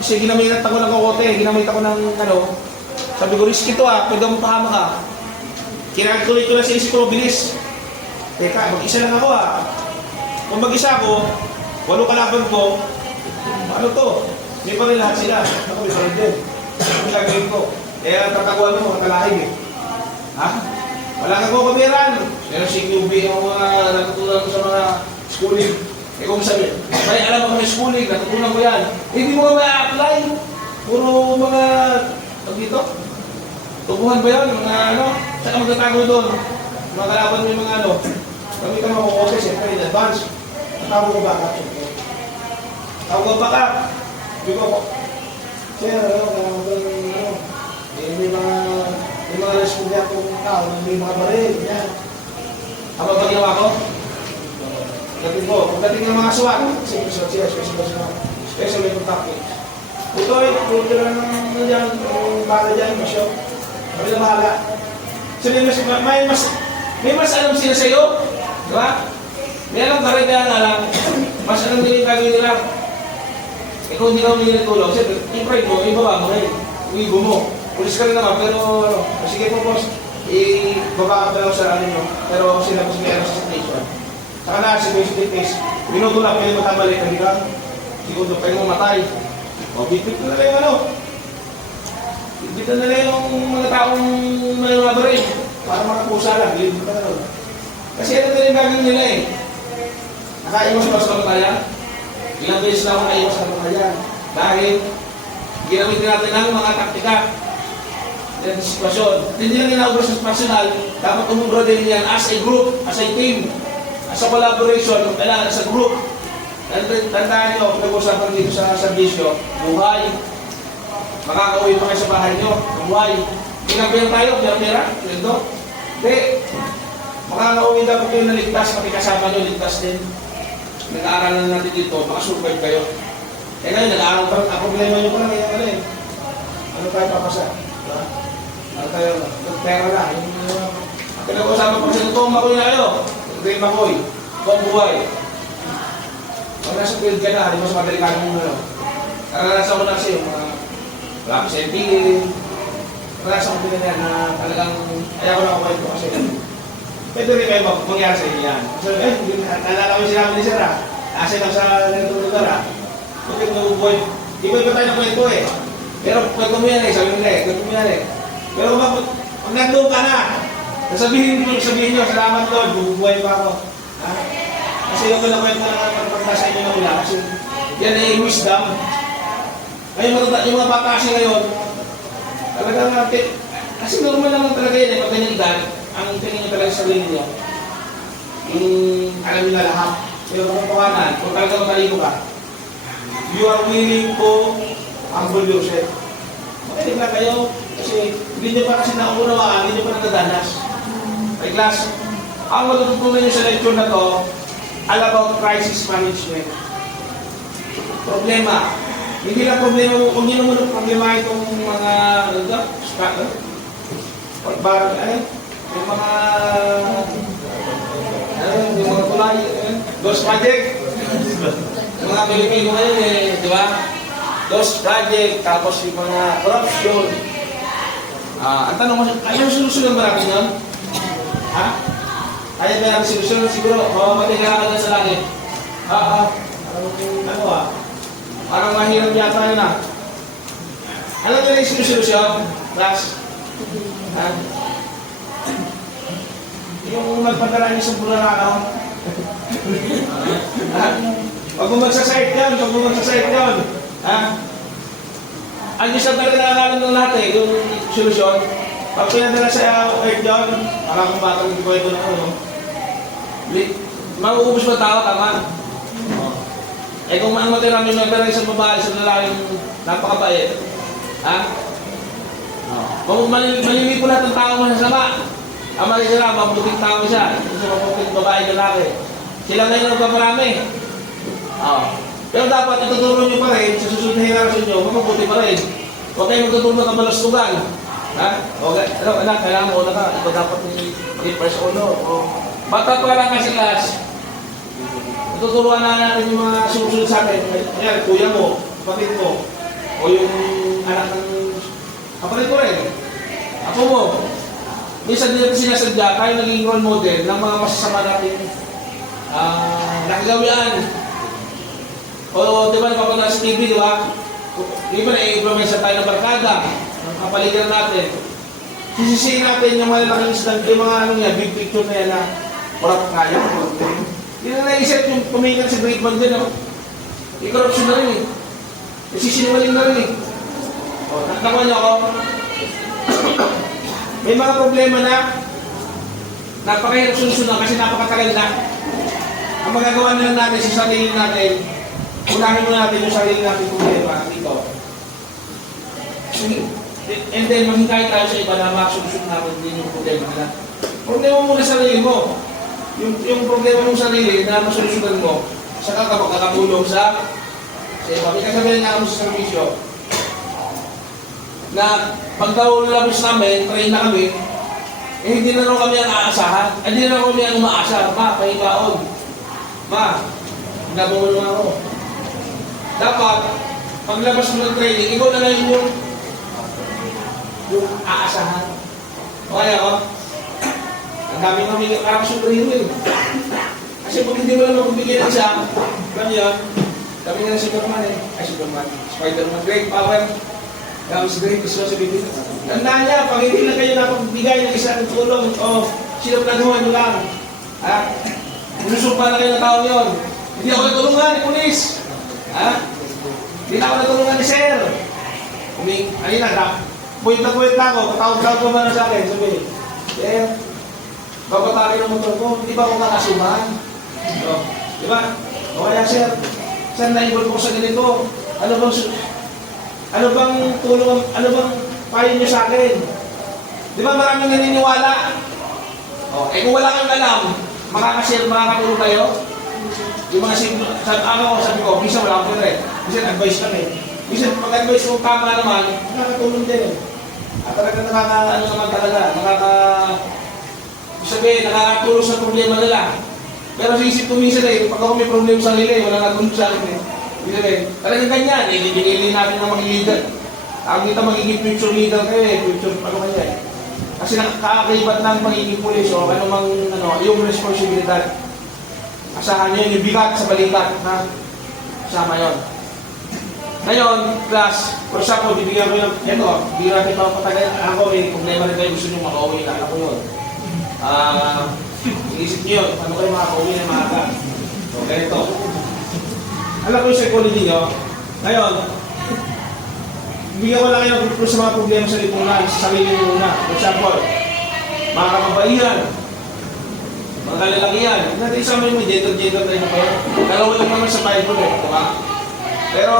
Kasi ginamitan ako ng kokote, ginamitan ako ng sabi ko, risk ito pwede mo pahama ka. Kinalculate ko na sa isip ko, bilis. Teka, mag-isa lang ako Kung mag-isa ako, 8 kalaban ko, ano to? May pa rin lahat sila. Ako, may friend din. Ang gagawin ko. Kaya tataguan mo, matalahig Ha? Wala kang kukumiran. Pero si QB yung mga natutunan ko sa mga schooling. Kung sabi, may alam mo kami schooling, natutunan ko yan. Hindi mo ka ma-apply. Puro mga, dito? Tubuhan ba yun? Mga saan ka magtatago doon? Mga kalaban mo yung mga kami ka makukote, siyempre in advance. Natawag ko backup. Tawag ko backup. Sabi ko, sir, may mga responde akong tao, may mga baril, yan. Ano ba ginawa ko? Pagdating ng mga SWAT, special weapon tactics. Ito ay, pwede lang dyan, bahala dyan, masyo. Kami na bahala. So, may mas alam sila sa'yo, di ba? May alam ka rin kaya alam, mas alam nila yung gagawin nila. Kung hindi ka humingi ng tulong, yung pride mo, ibaba mo rin. Yung ibo mo. Pulis ka rin naman, pero sige po boss, ibaba ka lang sa alim mo. Pero sila po sinayang sa situation. Saka na, si Basic Techniques, minuto lang, pwede matabalik, hindi ka, segundo, pwede mo matay. O, bit-bit na lang yung bit na lang yung mga taong may mga baril. Para makapusa lang, bit na lang. Kasi ano din yung gagawin nila eh. Nakaiwas ba sa kamatayan? Ilang beses na ako nakaiwas sa kamatayan. Dahil ginamit natin ang mga taktika sa sitwasyon. Hindi lang inaubos sa personal, dapat umubra din yan as a group, as a team, as a collaboration, kailangan as a group. Tandaan nyo, pinag-usapan dito sa servisyo, buhay. Makakauwi pa kayo sa bahay nyo, buhay. Pinagbilang tayo, pera, ito. Hindi. Makakauwi dapat kayo na ligtas, pati kasama nyo, ligtas din. Nag-aaral na natin dito, makasurvive kayo. Eh ngayon, nag-aaral pa rin, ang problema nyo pa lang, ano eh. Ano tayo papasa? Diba? Ano tayo, pera na. Pinag-usapan pa kasi ito, makoy na kayo. Ito yung makoy. Ito ang buhay. Pag nasa field ka na, di ba sa madalikado mo na. Karanasan ko na kasi yung mga wala ko sa tingin. Karanasan ko din yan na talagang ayaw ko na kumain ko kasi. Pwede rin kayo mangyari sa inyo yan. So, nalala ko yung sinabi ni Sir kasi lang sa ganitong lugar Bakit nabubuhay? Iba-iba tayo ng kwento eh. Pero kwento mo yan sabi nila kwento mo yan Pero pag nandun ka na, sabihin nyo, salamat Lord, bubuhay pa ako. Kasi yung kwento na pagpunta sa inyo na wala. Kasi yan ay wisdom. Ngayon yung mga bata kasi ngayon, talaga natin, kasi normal naman talaga yun pag ganyan edad, ang tingin nyo talaga sa sarili nyo, alam nyo na lahat. Pero kung talaga matalino ka, you are willing to humble yourself. Makinig lang kayo, kasi hindi nyo pa kasi naunawaan, hindi nyo pa natadanas. Okay, class, ang matututunan nyo sa lecture na to, all about crisis management. Problema. Hindi lang problema mo, kung hindi naman problema itong mga, yung mga tulay, Ghost Project. Yung mga Pilipino ngayon di ba? Ghost Project, tapos yung mga corruption. Ang tanong mo, ayaw solusyonan ba natin yun? Ha? Ayaw ba natin solusyonan? Siguro, mamamatay ka agad sa langit. Parang mahirap yata yun Ano ba yung solusyon? Class? Yung magpadala niyo sa Bularano. Pag magsasite yun, ang isang talaga nakakalam ng lahat yung solusyon. Pag pinadala sa Earth yun, parang kung batang hindi ko ito na mag-uubos mo tao, tama? Kung ang matirami ng pera isang babae, isang lalaking napakabait, kung malilipo lahat ng tao mo sa sama, ang matisira, mabuting tao siya, isa mabuting babae, lalaki. Sila na yung nagpaparami. Pero dapat ituturo nyo pa rin, sa susunod na henerasyon nyo, mabuti pa rin. Huwag kayo magtuturo ng kabalastugan. Okay, anak, kailangan mo una ka, ito dapat ni first uno. Bata pa lang kasi class. Tuturuan na natin yung mga sumusunod sa akin. Ayan, kuya mo, kapatid mo, o yung anak ng kapatid ko rin. Ako mo. Minsan din natin sinasadya, tayo naging role model ng mga masasama natin nakagawian. O, di ba, napapanood sa TV, di ba? Di ba, na-implementa tayo ng barkada, ng kapaligiran natin. Sisisihin natin yung mga lalaking instant, yung mga big picture na yan na wala pa kaya. Hindi na naisip yung pumikat sa grade 1 din, yung corruption na rin yung sisinungaling na rin nakuha niyo ako? May mga problema na napakahirap solusyonan kasi napakatagal na. Ang magagawa na lang natin sa sarili natin, unahin mo natin yung sarili natin problema dito. And then, maghintay tayo sa iba na makasolusyon natin din yung problema nila. Problema mo na sarili mo. Yung problema mong sarili na masolusyonan mo, saka ka makakatulong sa iba. May kasabihin nga mo sa servisyo na pag daw labis namin, train na kami, hindi na raw kami ang aasahan. Hindi na raw kami ang umaasa. Pahibaon. Nabungan ako. Dapat, paglabas mo ng training, ikaw na lang yung aasahan. Okay ako? Ang dami kami parang superhero Kasi pag hindi mo lang magbigay ng siya, kami yun, kami nga ng Superman Spider-Man, great power, comes great responsibility. Tandaan niya, pag hindi na kayo napagbigay ng isang tulong o sinaplanuhan nyo lang, Ha? Sinusumpa na kayo ng tao yun. Hindi ako natulungan ni Pulis. Ha? Hindi na ako natulungan ni Sir. Ayun na, point na ako. Patawag-tawag ko ba sa akin? Sabi, Sir, babatakin ng motor ko. Hindi ba ako nakasumahan? So, di ba? O kaya, Sir, na-involve ko sa ganito. Ano bang tulong, ano bang payo niyo sa akin? Di ba maraming naniniwala? Kung wala kang alam, makakatulong kayo? Yung mga sabi ko, bisa wala akong pera eh. Bisa advice lang eh. Bisa pag-advice mo tama naman, nakakatulong din eh. At talaga nakakatulong sa problema nila. Pero sa isip ko minsan eh, pag ako may problema sa nila eh, wala natulong sa akin eh. Minsan eh, talagang ganyan eh, bibigay natin ng mga leader. Tawag dito magiging future leader kayo eh, future ano kanya eh. Kasi nakakaibat ng pagiging pulis o yung responsibilidad. Asahan nyo yung bigat sa balikat na kasama yun. Ngayon, class, for example, bibigyan ko yung, bigyan natin ito patagal. Ako may problema rin kayo, gusto nyo makauwi na. Ako yun. Iisip nyo yun, paano kayo makauwi na maaga? So, ganito. Alam ko yung psychology nyo. Ngayon, bigyan ko lang kayo sa mga problema sa lipunan, sa sarili nyo muna. For example, mga kababaihan, mga kalalakihan. Natin isama yung gender tayo na kayo. Dalawa lang naman sa Bible eh, diba? Pero,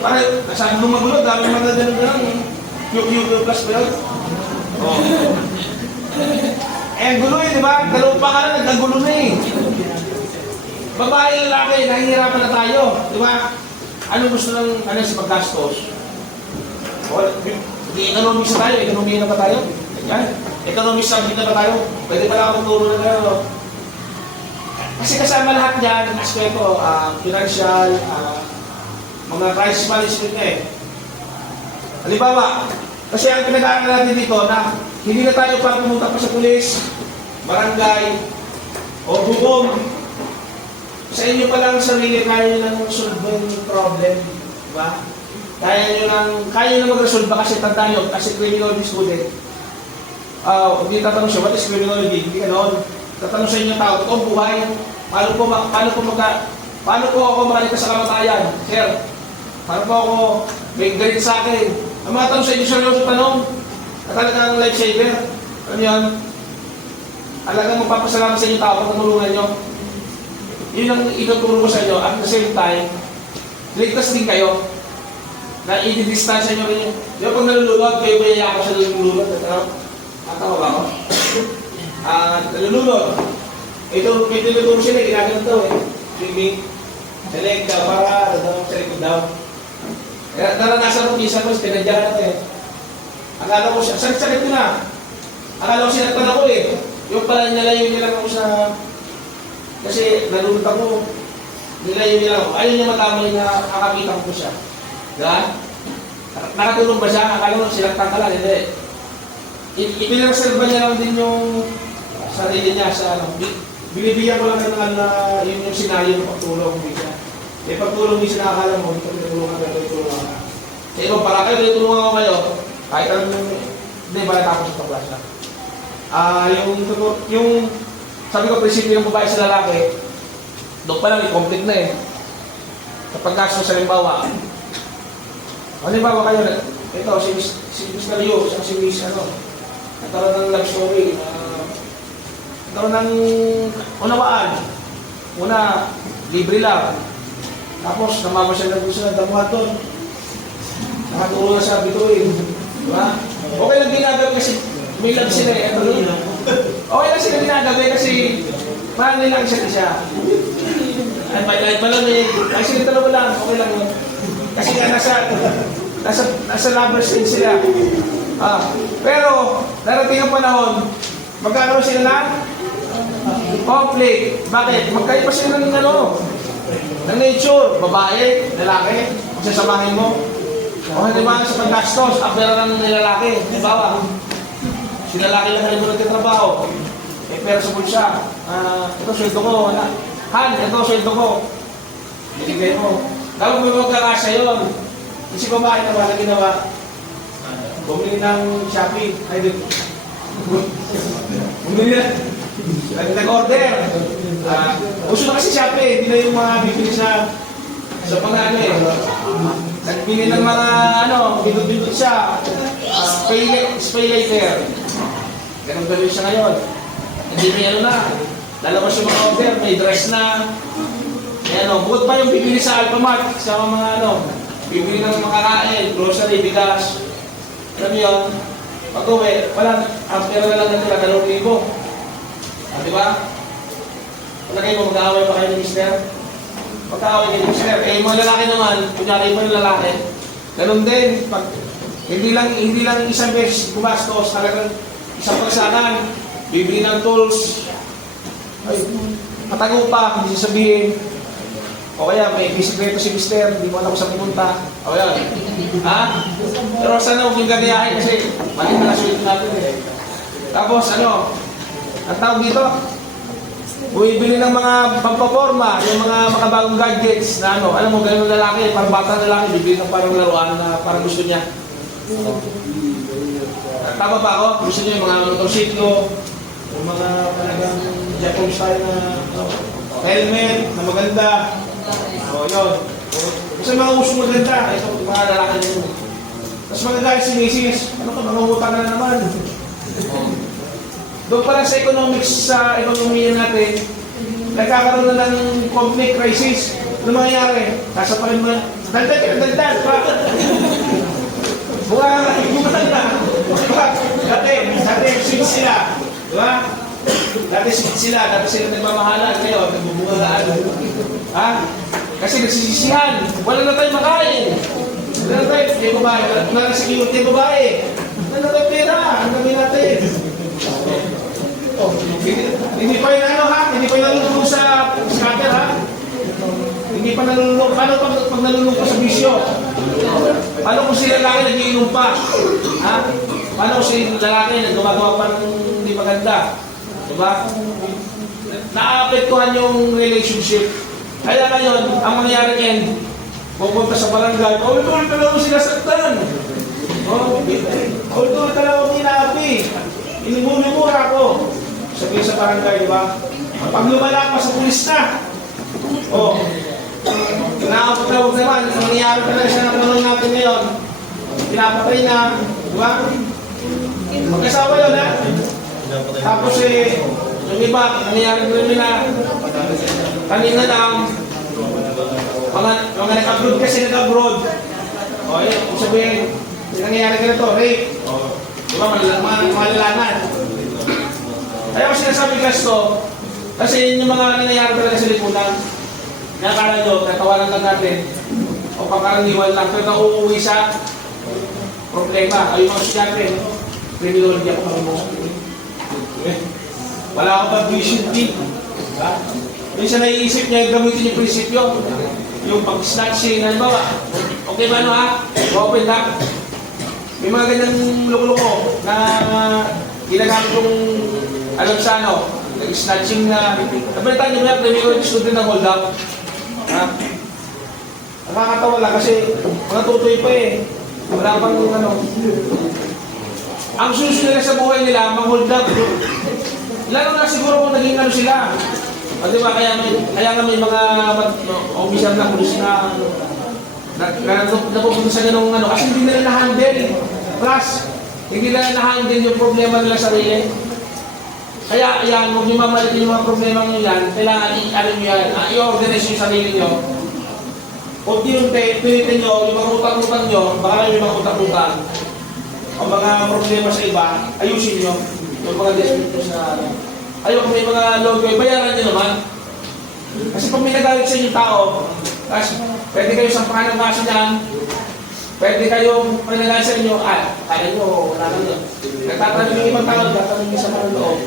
parang, nasabi nung magulo, dami mga ganun-ganun. Q++ ba yun? Ang gulo eh, di ba? Dalawang pangalan, nagkagulo na eh. Babae, lalaki, nahihirapan na tayo. Di ba? Ano gusto ng, sa paggastos? Economics na tayo, economic na ba tayo? Yan. Economic subject na ba tayo? Pwede pala akong turo na tayo. Kasi kasama lahat yan, aspeto, financial, mga crisis management na eh. Halimbawa, kasi ang pinag-aaral natin dito na hindi na tayo para pumunta pa sa pulis, barangay, o hukom. Sa inyo pa lang sarili, kaya nyo lang solve yung problem. Diba? Kaya nyo mag-resolve kasi tandaan nyo, kasi criminology student. Hindi tatanong siya, what is criminology? Hindi ka noon. Tatanong sa inyo tao, totoong buhay. Paano po ako makaligtas sa kamatayan? Sir, paano po ako may galit sa akin? Ang mga tanong sa inyo, seryoso tanong. At talagang lifesaver. Ano yan? Talagang magpapasalamat sa inyo tao kung tumulungan nyo. Yun ang ituturo ko sa inyo. At the same time, ligtas din kayo. Na i-distansya nyo rin yung... Di ba pag nalulunod, kayo ba yaya ako sa nalulunod? Tatawa ba ako? Nalulunod. Ito, may tinuturo sila, ginaganon daw eh. Swimming. Sa leg daw, para sa likod daw. Kaya naranasan ko minsan ko, pinadyakan natin. Akala ko siya, sakit-sakit ko na. Akala ko sinagpan ako eh. Yung pala nilayo niya lang ako sa... Kasi nalulot ako. Nilayo niya lang ako. Ayaw niya matamay na kakakita ko siya. Diba? Nakatulong ba siya? Akala mo sinagtan ka lang, hindi. Ipinreserva niya lang din yung sarili niya sa ano. Binibigyan ko lang naman na yun yung senaryo ng pagtulong niya. Eh pagtulong niya nakakala mo, hindi ko tinutulungan pero tutulungan ka. Sa ibang para kayo, tinutulungan ko kayo, kahit anong hindi ba natapos sa klasa. Yung sabi ko, prinsipyo ng babae sa lalaki, doon pa lang i-complete na eh. Kapag gasto sa limbawa, halimbawa kayo, ito, si Miss Mario, si Miss nagkaroon ng love story, nagkaroon ng unawaan. Una, libre lang. Tapos, namama siya ng gusto ng damuhan doon. Nakatulong na sa bituin. Diba? Okay lang ginagawa kasi may love sila eh. Okay lang sila ginagawa kasi parang nilang siya siya. Ay, may pa lang eh. Ay, sige, talaga lang. Okay lang yun. Kasi nga nasa lovers din sila. Pero, darating ang panahon, magkakaroon sila ng conflict. Bakit? Magkaiba sila ng ng nature. Babae, lalaki, magsasamahin mo. O hindi ba sa paggastos, apera ng nilalaki. Halimbawa, si lalaki lang halimunan ng trabaho. Eh, pero sa bulsa, ito sweldo ko, ito sweldo ko. Binigay mo. Dapat may magkakasya yun. Si babae na wala ginawa, bumili ng Shopee. Ay, bumili na. nag-order. Uso na kasi Shopee, hindi na yung mga bibili sa mga ano eh. Nagbili ng mga ano, bindot-bindot siya. Spay later. Ganun gawin siya ngayon. Hindi may ano na. Lalabas yung mga order, may dress na. May ano, bukod pa yung bibili sa Alphamart, sa mga ano, bibili ng makakain, grocery, bigas. Alam mo yun, pag-uwi, wala, ang pera na lang nila, 2,000. Di ba? Palagay mo, mag-aaway pa kayo ni Mister? Mag-aaway kayo ni Mister. Eh, yung mga lalaki naman, kunyari pa yung lalaki, ganun din. Pag, hindi lang isang beses gumastos, talagang isang pagsakan, bibili ng tools, ay, matago pa, hindi sasabihin. O kaya, may bisikleto si Mister, hindi mo alam kung saan pumunta. O yan. Ha? Pero sana huwag yung ganayahin kasi mali na nasulit natin eh. Tapos ano, ang tawag dito, bumibili ng mga pampaporma, yung mga makabagong gadgets na ano, alam mo, ganun lalaki, parang bata lalaki, bibili ng parang laruan na parang gusto niya. Tama ba ako? Gusto niya yung mga motorsiklo, yung mga talagang Japan style na helmet na maganda. O, yun. Kasi mga uso maganda, ito, mga lalaki na yun. Tapos magagalit si Macy's, ano ka, mga utang na naman. Doon pala sa economics, sa ekonomiya natin, nagkakaroon na ng conflict crisis. Ano mangyayari? Sasapakin mo na, dagdag, bakit? Bukang na. Dati, sweet sila. Diba? Dati sila nagmamahalan. Ngayon, nagbubungalaan. Ha? Kasi nagsisisihan. Wala na tayong makain. Wala na tayo, yung babae. Wala na security yung babae. Wala na tayong pera. Ang dami natin. Hindi pa yung ano ha? Hindi pa yung nalulunod sa scatter ha? Hindi pa nalulunod. Paano pag nalulunod ka sa bisyo? Paano kung si lalaki nag-iinom pa? Ha? Paano kung si lalaki nag-gumagawa pa ng hindi maganda? Diba? Naapektuhan yung relationship. Kaya ngayon, ang mangyari ngayon, pupunta sa barangay, ulit-ulit ka lang sinasaktan. Ulit-ulit ka lang inapi. Inimumura ko. Sabihin sa barangay, di ba? Pag lumala pa sa pulis na, naapagtawag naman, nangyayari talaga siya ng panahon natin ngayon, pinapatay na, di ba? Mag-asawa yun, ha? Tapos yung iba, nangyayari rin na, kanina lang, mga nag-abroad kasi nag-abroad. Yun, sabihin, nangyayari ganito, rape. Di ba, malalaman. Kaya ko sinasabi gasto, kasi yung mga nangyayari talaga sa lipunan, nakakala nyo, natawanan lang natin, o pangkaraniwan lang, pero nauuwi sa problema. Ay, yung mga estudyante, criminology ako marunong. Wala akong pag-vision team. Minsan naiisip niya, gamitin yung prinsipyo, yung pag-snatching, halimbawa, okay ba ano ha? Open up. May mga ganyang loko-loko na ginagamit yung alam sa ano, nag-snatching na, nabalitaan niyo ba yung criminology student ng hold up? Ha? Nakakatawa lang kasi mga tutoy pa eh. Wala pang ano. Ang susunod nila sa buhay nila, mang-hold up. Lalo na siguro kung naging ano sila. O diba, kaya nga may mga officer na pulis na napupunta sa ganung ano. Kasi hindi nila na-handle. Plus, hindi nila na-handle yung problema nila sarili. Kaya yan, huwag nyo mamalitin yung mga problema nyo yan. Kailangan i-alam nyo yan. I-organize yung sarili nyo. Unti-unti, pilitin nyo, yung mga utang-utang nyo, baka kayo yung mga utang-utang. O mga problema sa iba, ayusin nyo. Yung mga dispute sa ayun, kung may mga logo, bayaran nyo naman. Kasi pag may nagalit sa inyong tao, tapos pwede kayo sampahan ng kaso niyan, pwede kayong managalit sa inyo, kaya nyo, wala lang yun. Nagtatanong yung ibang tao, nagtatanong yung sa mga loob.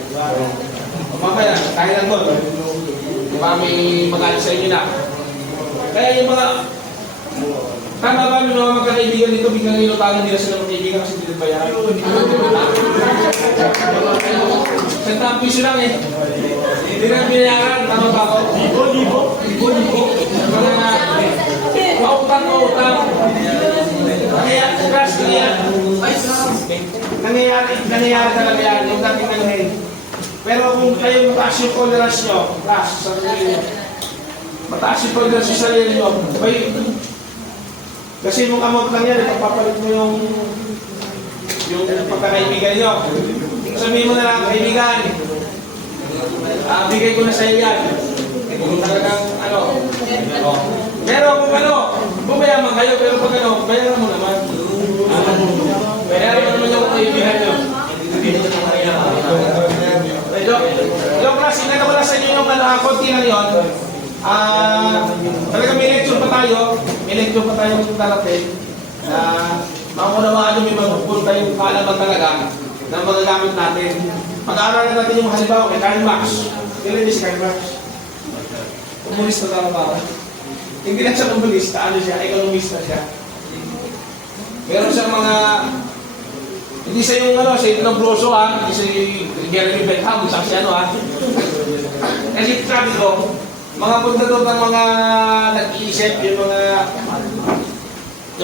O mamaya, kaya lang doon. Di ba may magalit sa inyo na? Kaya yung mga, tama ba yung mga magkakaibigan dito, biglang inutangan nila sila magkaibigan kasi hindi bayaran? Sentang piso lang eh. Hindi na binayaran, tama ba ako? Libo. Mga mautang. Kaya, crash kaya. Nangyayari talaga yan, yung dating nangyay. Pero kung kayo mataas yung tolerance nyo, class, sa sarili nyo, mataas yung tolerance sa sarili nyo, kasi yung amount lang yan, ipapapalit mo yung pagkakaibigan nyo. Sabihin mo na lang, kaibigan, bigay ko na sa iyo yan. Kung talagang pero kung bumayaman kayo, pero pag bayaran mo naman. Bayaran mo naman yung kaibigan nyo. Yung class, inano ko lang sa inyo yung konti lang yun. Talagang may lecture pa tayo. May lecture pa tayo darating. Maunawaan nyo may magpupunta yung kaalaman talaga na magagamit natin. Pag-aaralan natin yung halimbawa kay Karl Marx. Kailan si Karl Marx? Komunista tama ba? Hindi lang siya komunista, ekonomista siya. Meron siyang mga, hindi siya yung si Lombroso hindi si Jeremy Bentham, isa siya Kasi sabi ko, mga puntador ng mga nag-iisip, yung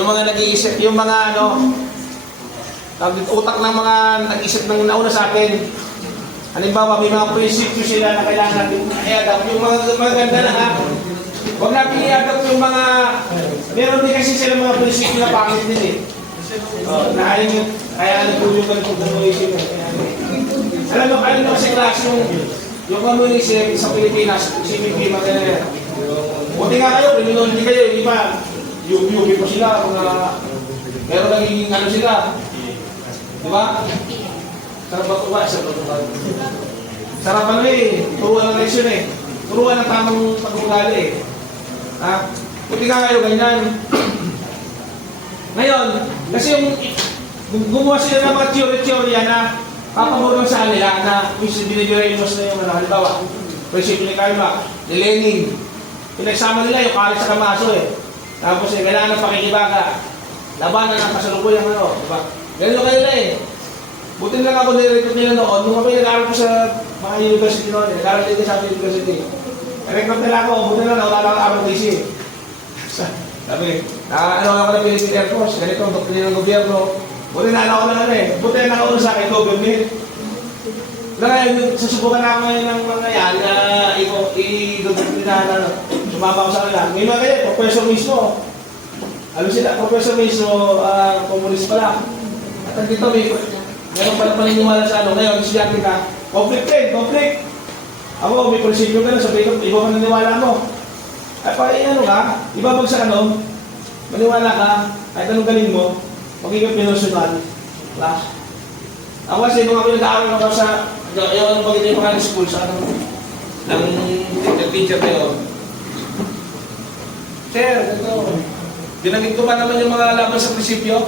mga nag-iisip, yung mga utak ng mga nag-iisip ng nauna sa akin. Halimbawa, may mga prinsipyo sila na kailangan natin i-adapt. Yung mga maganda na huwag natin i-adapt yung mga, meron din kasi sila mga prinsipyo na pangit din na kaya nagpulyo ka ng communism. Alam mo kasi class yung communism sa Pilipinas, CPP, maganda. Buti nga kayo, criminality kayo, yung iba, yubi po sila, meron naging sila. Diba? Sarap ba ito ba? Sarap turuan ng leksyon turuan ng tamang pag-ugali Buti nga kayo ganyan. Ngayon, kasi yung gumawa sila ng mga teorya na papamurang sa kanila na binibirainos na yung halimbawa, prinsipyo ni Karl Marx, ni Lenin. Pinagsama nila yung kalit sa kamaso Tapos kailangan ng pakikibaga. Labanan ng kasalukuyang diba? Ganyan kayo na Buti lang ako nirecord nila noon, nung kami nag-aaral ko sa mga university noon, nag-aaral din sa university. Record nila ako, buti lang wala lang ako DC. Sabi, ako na Philippine Air Force, ganito, doktrina ng gobyerno. Buti na ako na buti na ako sa akin, government. Ngayon, susubukan ako ngayon ng mga yan na i-doktrina na sumama ko sa kanila. Ngayon mga kayo, professor mismo. Sila, professor mismo, komunist pala. At dito meron pala paniniwala sa ngayon, estudyante ka, conflict. Ako, may prinsipyo ka na, sabihin ko, iba ka naniniwala mo. Ay, ibabagsak maniwala ka, kahit anong galing mo, magiging personal class. Ako kasi, nung ako nag-aaral ako sa, yung bagay yung mga school sa ng teacher kayo. Sir, dinagin ko pa naman yung mga laban sa prinsipyo.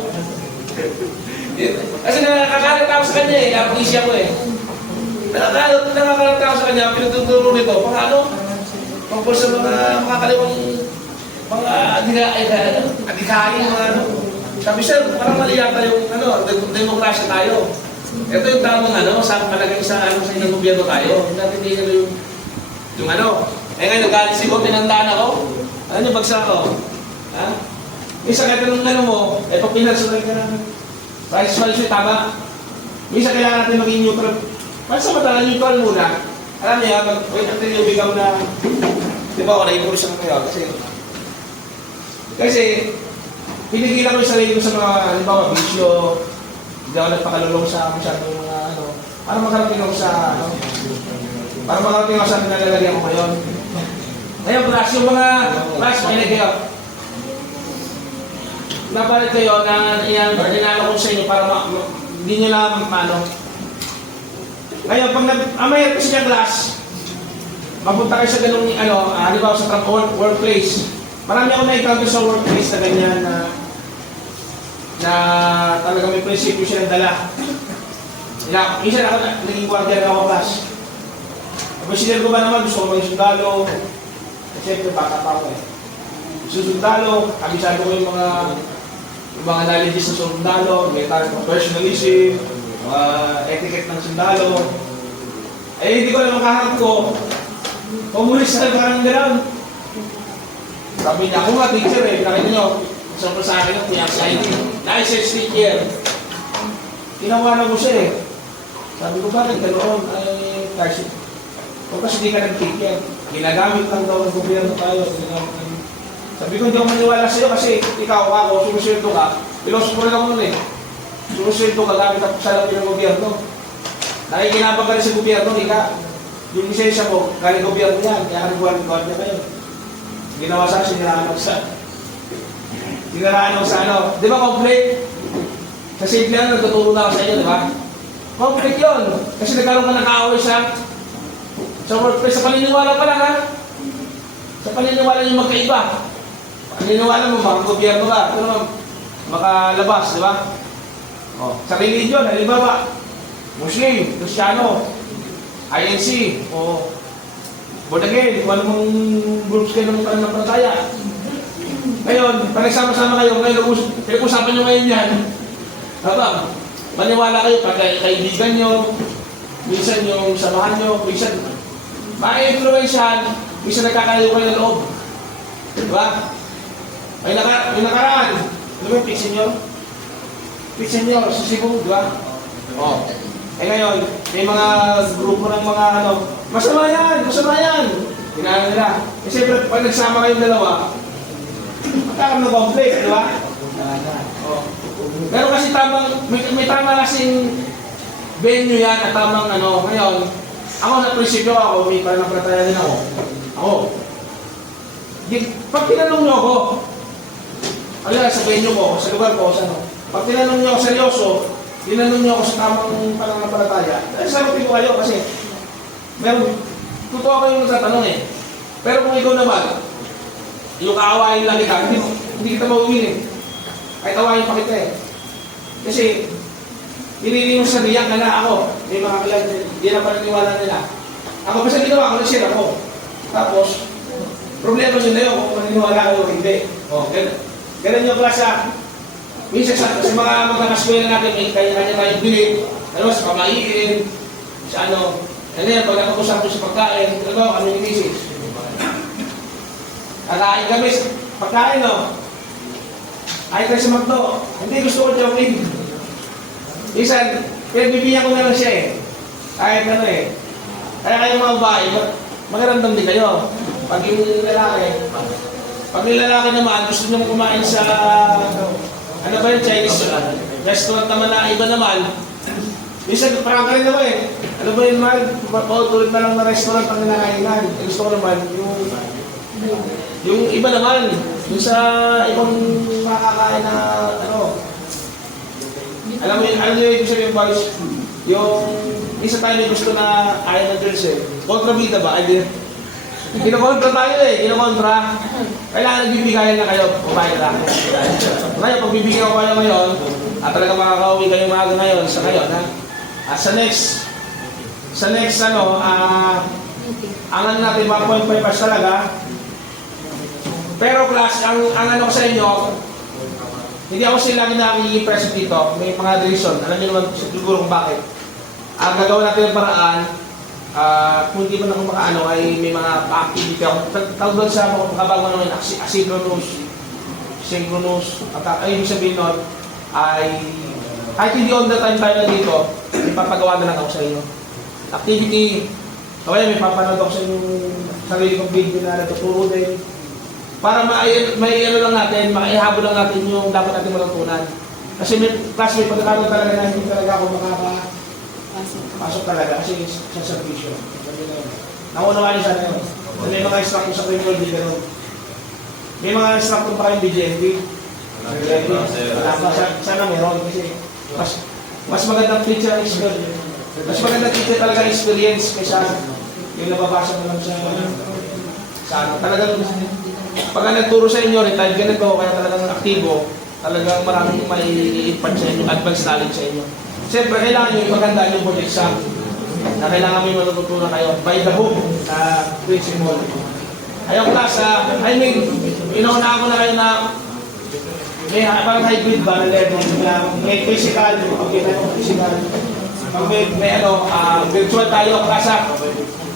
Kasi nakakalat ako sa kanya Apag-isya ko Nakakalat ako sa kanya, pinagtuturo nito. Tungkol sa mga makakaliwang mga adikain, Sabi sir, parang mali yata yung demokrasya tayo. Ito yung tamang sa palagay sa inyong gobyerno tayo. Hindi natin yung ngayon nagalit si ko, tinandaan ako. Ano yung bagsak ko? Isa kahit anong mo, pag pinagsunod ka namin. Rice policy, tama. Minsan kailangan natin maging neutral. Sa matagal neutral muna. Alam niya, wait until you become na, di ba ako na-impulsion kayo? Kasi, pinigilan ko yung sarili ko sa mga, halimbawa, bisyo, hindi ako nagpakalulong sa masyadong mga para makarating ako sa pinalalagyan ko ngayon. Ngayon, class, yung mga class, makinig kayo. Napalit kayo na inalo ko sa inyo para hindi nyo lang Ngayon, pag mayroon kasi yung class, mapunta kayo sa ganung halimbawa sa workplace. Marami ako na-encounter sa workplace na ganyan na talaga may prinsipyo silang dala. Isa ako naging guardian ako class. Consider ko ba naman gusto ko maging sundalo? Siyempre bata pa ako Sundalo, kabisado ko yung mga knowledges ng sundalo, may professionalism, etiquette ng sundalo. Hindi ko alam makaharap ko. Komunist na parang gano'n. Sabi niya, ako nga teacher pinakita nyo. Sabi sa akin yung PXID. License teacher. Tinawanan ko siya Sabi ko, bakit ganoon? flashing. Kung kasi hindi ka nag-take care, ginagamit lang daw ng gobyerno tayo. Sabi ko, hindi ako maniwala sa'yo kasi ikaw, ako, sumusweldo ka. Piloso ko rin ako nun eh. Sumusweldo ka, gamit ako sa labi ng gobyerno. Nakikinabang ka rin sa gobyerno, hindi ka. Yung lisensya mo, galing gobyerno yan, kaya nagbuwan-buwan niya kayo. Ginawa sa siniraan ako sa... Siniraan ako sa ano. Di ba complete? Sa simple ano, nagtuturo na ako sa inyo, di ba? Complete yun. Kasi nagkaroon ka ng kaaway sa workplace. Sa paniniwala pa lang ha. Sa paniniwala yung magkaiba. Paniniwala mo, mga gobyerno ka. Ito naman, makalabas, di ba? Oh, sa religion, halimbawa, Muslim, Kristiyano, INC, o born again, kung anong groups kayo ng pananampalataya. Ngayon, pag nagsama-sama kayo, ngayon, pinag-usapan nyo ngayon yan. Diba? Maniwala kayo, pag kaibigan nyo, minsan yung samahan nyo, minsan ma-influensyan, minsan nagkakalayo kayo ng loob. Diba? May nakaraan. Ano ba yung pizza nyo? Pizza nyo, sa Cebu, diba? O. Eh ngayon, may mga grupo ng mga ano, masama yan! Ginaan nila. Kasi pag nagsama kayong dalawa, magkakaroon ng conflict, di ba? O. Pero kasi may tama kasing venue yan at tamang ano, ngayon, ako sa prinsipyo ako, may pananampalataya din ako. Pag tinanong nyo ako, sa venue ko, sa lugar ko, sa ano, pag tinanong nyo ako seryoso, tinanong nyo ako sa tamang pananampalataya, sagutin ko kayo kasi meron, totoo kayo nagtatanong eh. Pero kung ikaw naman, yung kaawain lang kita, hindi kita mauwin eh. Kahit awain pa kita eh. Kasi, pinili mo sa riyak na ako, may mga kilala, hindi na paniniwala nila. Ako basta ginawa ko, nag-share ako. Tapos, problema nyo na yun kung maniniwala kayo o hindi. O, ganun yung klasa. Minsan sa mga magkakaskwela natin, may kanya-kanya tayong bilip, ano, sa pamaiin, sa ano, ano yan, pag nakapusap ko sa pagkain, ano, kami ni Mrs. Kakain kami sa pagkain, no? Ay tayo sa magdo. Hindi gusto ko joking. Minsan, pinagbibigyan ko na lang siya eh. Kahit ano eh. Kaya kayo mga babae, magandang din kayo. Pag yung lalaki naman, gusto nyo kumain sa, ano ba yung Chinese restaurant naman na iba naman. Minsan, parang ka rin naman eh. Ano ba yun man? Pautulit na lang na restaurant ang nilakainan. Gusto ko naman, yung iba naman, yung sa ibang makakain na, ano, alam mo yung ibig sabihin, boys, yung isa tayo may gusto na ayaw ng girls eh. Kontrabida ba? Ay, kinokontra tayo eh, kinokontra. Kailangan nagbibigayan na kayo, kumain lang. Ngayon, pag bibigyan ko kayo ngayon, at talaga makakauwi kayo maaga ngayon sa ngayon, ha? At sa next, ano, ang ano natin, mga 0.5 hours talaga. Pero class, ang ano ko sa inyo, hindi ako sila nakikipres dito. May mga reason. Alam niyo naman siguro kung bakit. Ang gagawin natin ng paraan, kung hindi mo na kung makaano, ay may mga pa-activity ako. Tawag doon sa mga pagkabago naman, synchronous, ay ibig sabihin nun, ay kahit hindi on the time tayo na dito, may papagawa na lang ako sa inyo. Activity, kaya may papanood ako sa inyong sarili kong video na natuturo din. Para may ano lang natin, maihabol lang natin yung dapat natin matutunan. Kasi may class, may pagkakaroon talaga na hindi talaga ako makapasok talaga kasi sa servisyo. Naunawaan niyo sana yun. May mga instructor sa criminal di gano'n. May mga instructor pa kayong BJNP. Sana meron kasi mas magandang teacher experience. Mas magandang teacher talaga experience kaysa yung nababasa mo lang sa ano. Talagang pag nagturo sa inyo, retired ganito, kaya talagang aktibo, talagang maraming may impact sa inyo, advanced knowledge sa inyo. Siyempre, kailangan nyo ipagandaan yung project exam na kailangan may matututunan kayo by the book principle. Ayong class, inauna ko na kayo na may parang hybrid ba na level na may physical, okay na yung physical. Pag may ano, virtual tayo, klasa.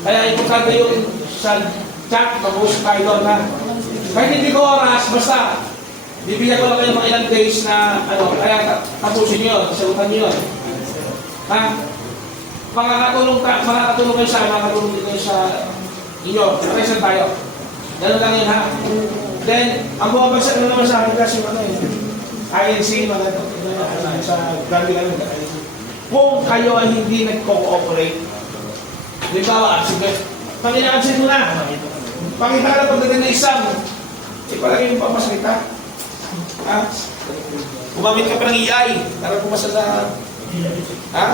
Kaya importante yung sa chat, mag-uusap tayo doon na kahit hindi ko oras, basta bibigyan ko lang kayo mga ilang days na ano, kaya tapusin nyo yun, sagutan nyo yun. Ha? makakatulong kayo sa akin, makakatulong din kayo sa inyo. Present tayo. Ganun lang yun ha. Then, ang bumabagsak na naman sa akin kasi ano INC, mga sa gabi lang yun. Kung kayo ay hindi nagko-cooperate, halimbawa, pag-ina-absent mo na, pakita ka na pagdating na isang, ipalagay mo pa masalita. Ha? Gumamit ka pa ng EI para pumasa sa... Ha?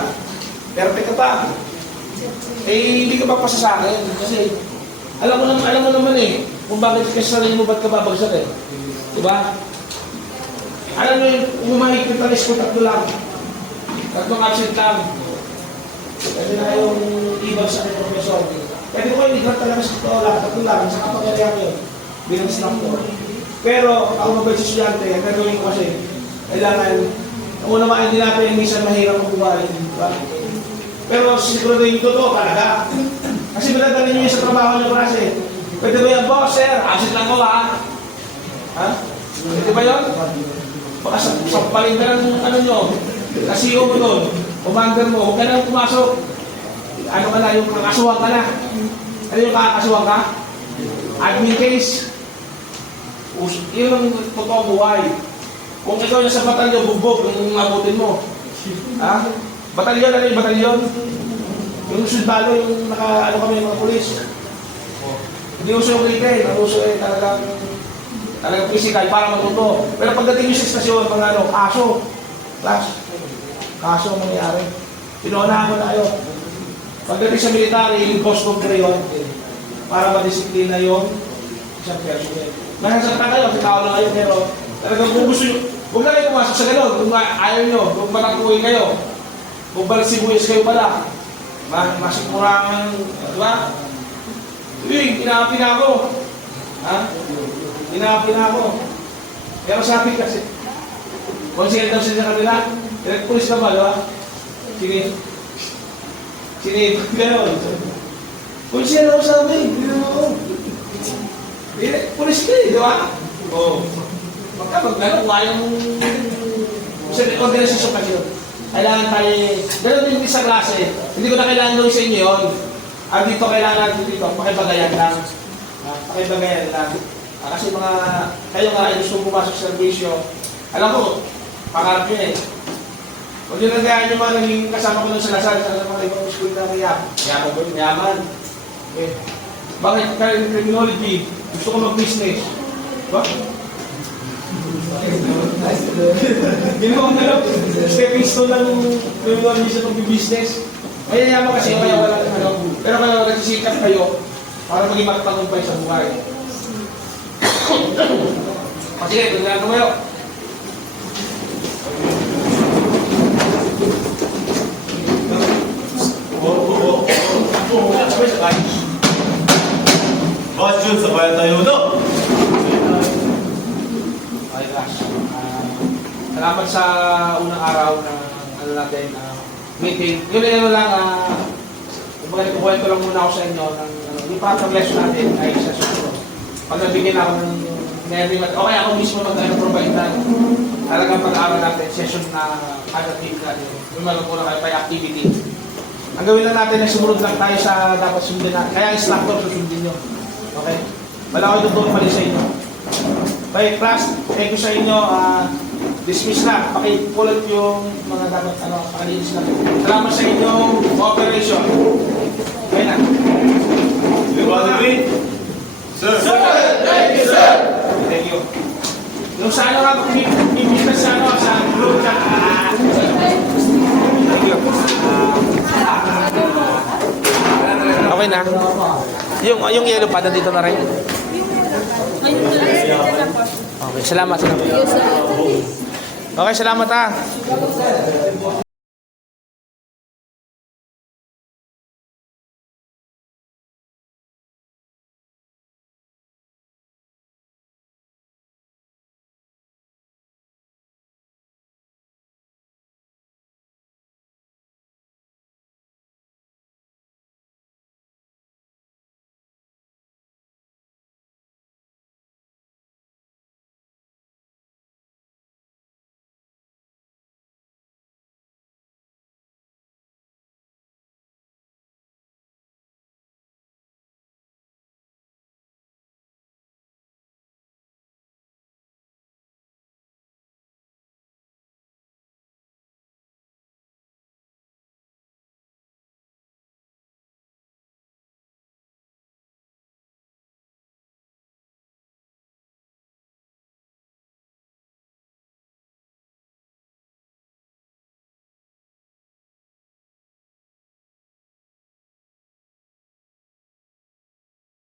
Perfect ka pa. Eh, hindi ka pa pasa sa akin. Kasi, alam mo naman eh, kung bakit kasi sarili mo, ba't ka babagsak eh. Diba? Alam mo yung umahigit na risk ko, tatlo lang. Tatlong absent lang. Kasi na yung ibang sa akin, professor. Pwede ko kayo nigrat talaga sa totoo lang, tatlo lang, sa kapangyarihan yun. Bilang staff ko. Pero, ako mabait sa estudyante, ang gagawin ko kasi, kailangan, ang una hindi natin, minsan mahirap ang buhay. Diba? Pero siguro yung totoo talaga. Kasi madadala nyo yun sa trabaho nyo kasi. Pwede ba yan, boss, sir? Absent lang ko ha? Ha? Pwede ba yun? Baka sampalin ka ng ano nyo. Kasi mo doon, commander mo, huwag ka na pumasok. Ano ka na, yung kakasuhan ka na. Ano yung kakasuhan ka? Admin case. Yun ang totoong buhay. Kung ikaw yung sa batalyon, bugbog, yung abutin mo. Ha? Batalyon, ano yung batalyon? Yung sundalo, yung ano kami, mga pulis. Hindi uso yung retail, ang uso eh talagang physical para matuto. Pero pagdating yung sa istasyon, mga ano, kaso ang nangyari. Pinuunahan mo na kayo. Pagdating sa military, yung costume ko yun, para madisiplina yung isang person. Nasasakta kayo, kasi tao na kayo, pero talagang kung gusto nyo, huwag na kayo pumasok sa gano'n, kung ayaw nyo, kung matangkuhin kayo, kung balasibuyas kayo pala, masikurangan, diba? Inaapin ako. Ha? Inaapin ako. Pero sabi kasi, konsiyan daw siya sa kanila, pulis ka ba, diba? Sinip, gano'n. Konsiyan daw sa amin, pulis ka eh, di ba? Oo. Magkano, kayang sa organisasyon kasi yun. Kailangan tayo, gano'n din sa klase, hindi ko na kailangan gawin sa inyo yun. Dito kailangan dito, pakibagayan lang. Pakibagayan lang. Kasi kayo nga ay gusto pumasok sa servisyo. Alam ko, pangarap yun eh. Huwag nyo nagayaan yung mga naging kasama ko nun sa Lasal, sa mga ibang school na yaman. Okay. Bakit criminology? Gusto ko mag-business. Diba? Ginawa na lang. Stepping stone lang criminology sa pag-business. Kaya yaman kasi kaya wala ng ano. Pero kaya nagsisikap kayo para maging magtagumpay sa buhay. Sige, ito na kayo. Sabay-sabay. Boss Jun, sabay tayo no? Okay guys. Salamat sa unang araw ng ano natin, meeting. Yun ano lang, kukwento lang muna ako sa inyo ng yung parang lesson natin ay sa susunod. Pag nabigyan ako ng okay ako mismo mag-provide na talagang pag-aaral natin, session na activity natin. Yung mga muna kayo by activity. Ang gawin lang natin ay sumunod lang tayo sa dapat sundin natin. Kaya instructor susundin nyo. Okay? Wala ko ito mali sa inyo. Okay, class, thank you sa inyo. Dismiss na. Pakipulot yung mga dapat pakalinis natin. Salamat sa inyong cooperation. Okay na. You want to win? Sir! Sir! Thank you, sir! Thank you. Yung sa ano nga, pipintas sa ano, sa group chat. Thank you. Okay na. Yung yellow pad dito na rin. Okay, salamat. Okay, salamat ha.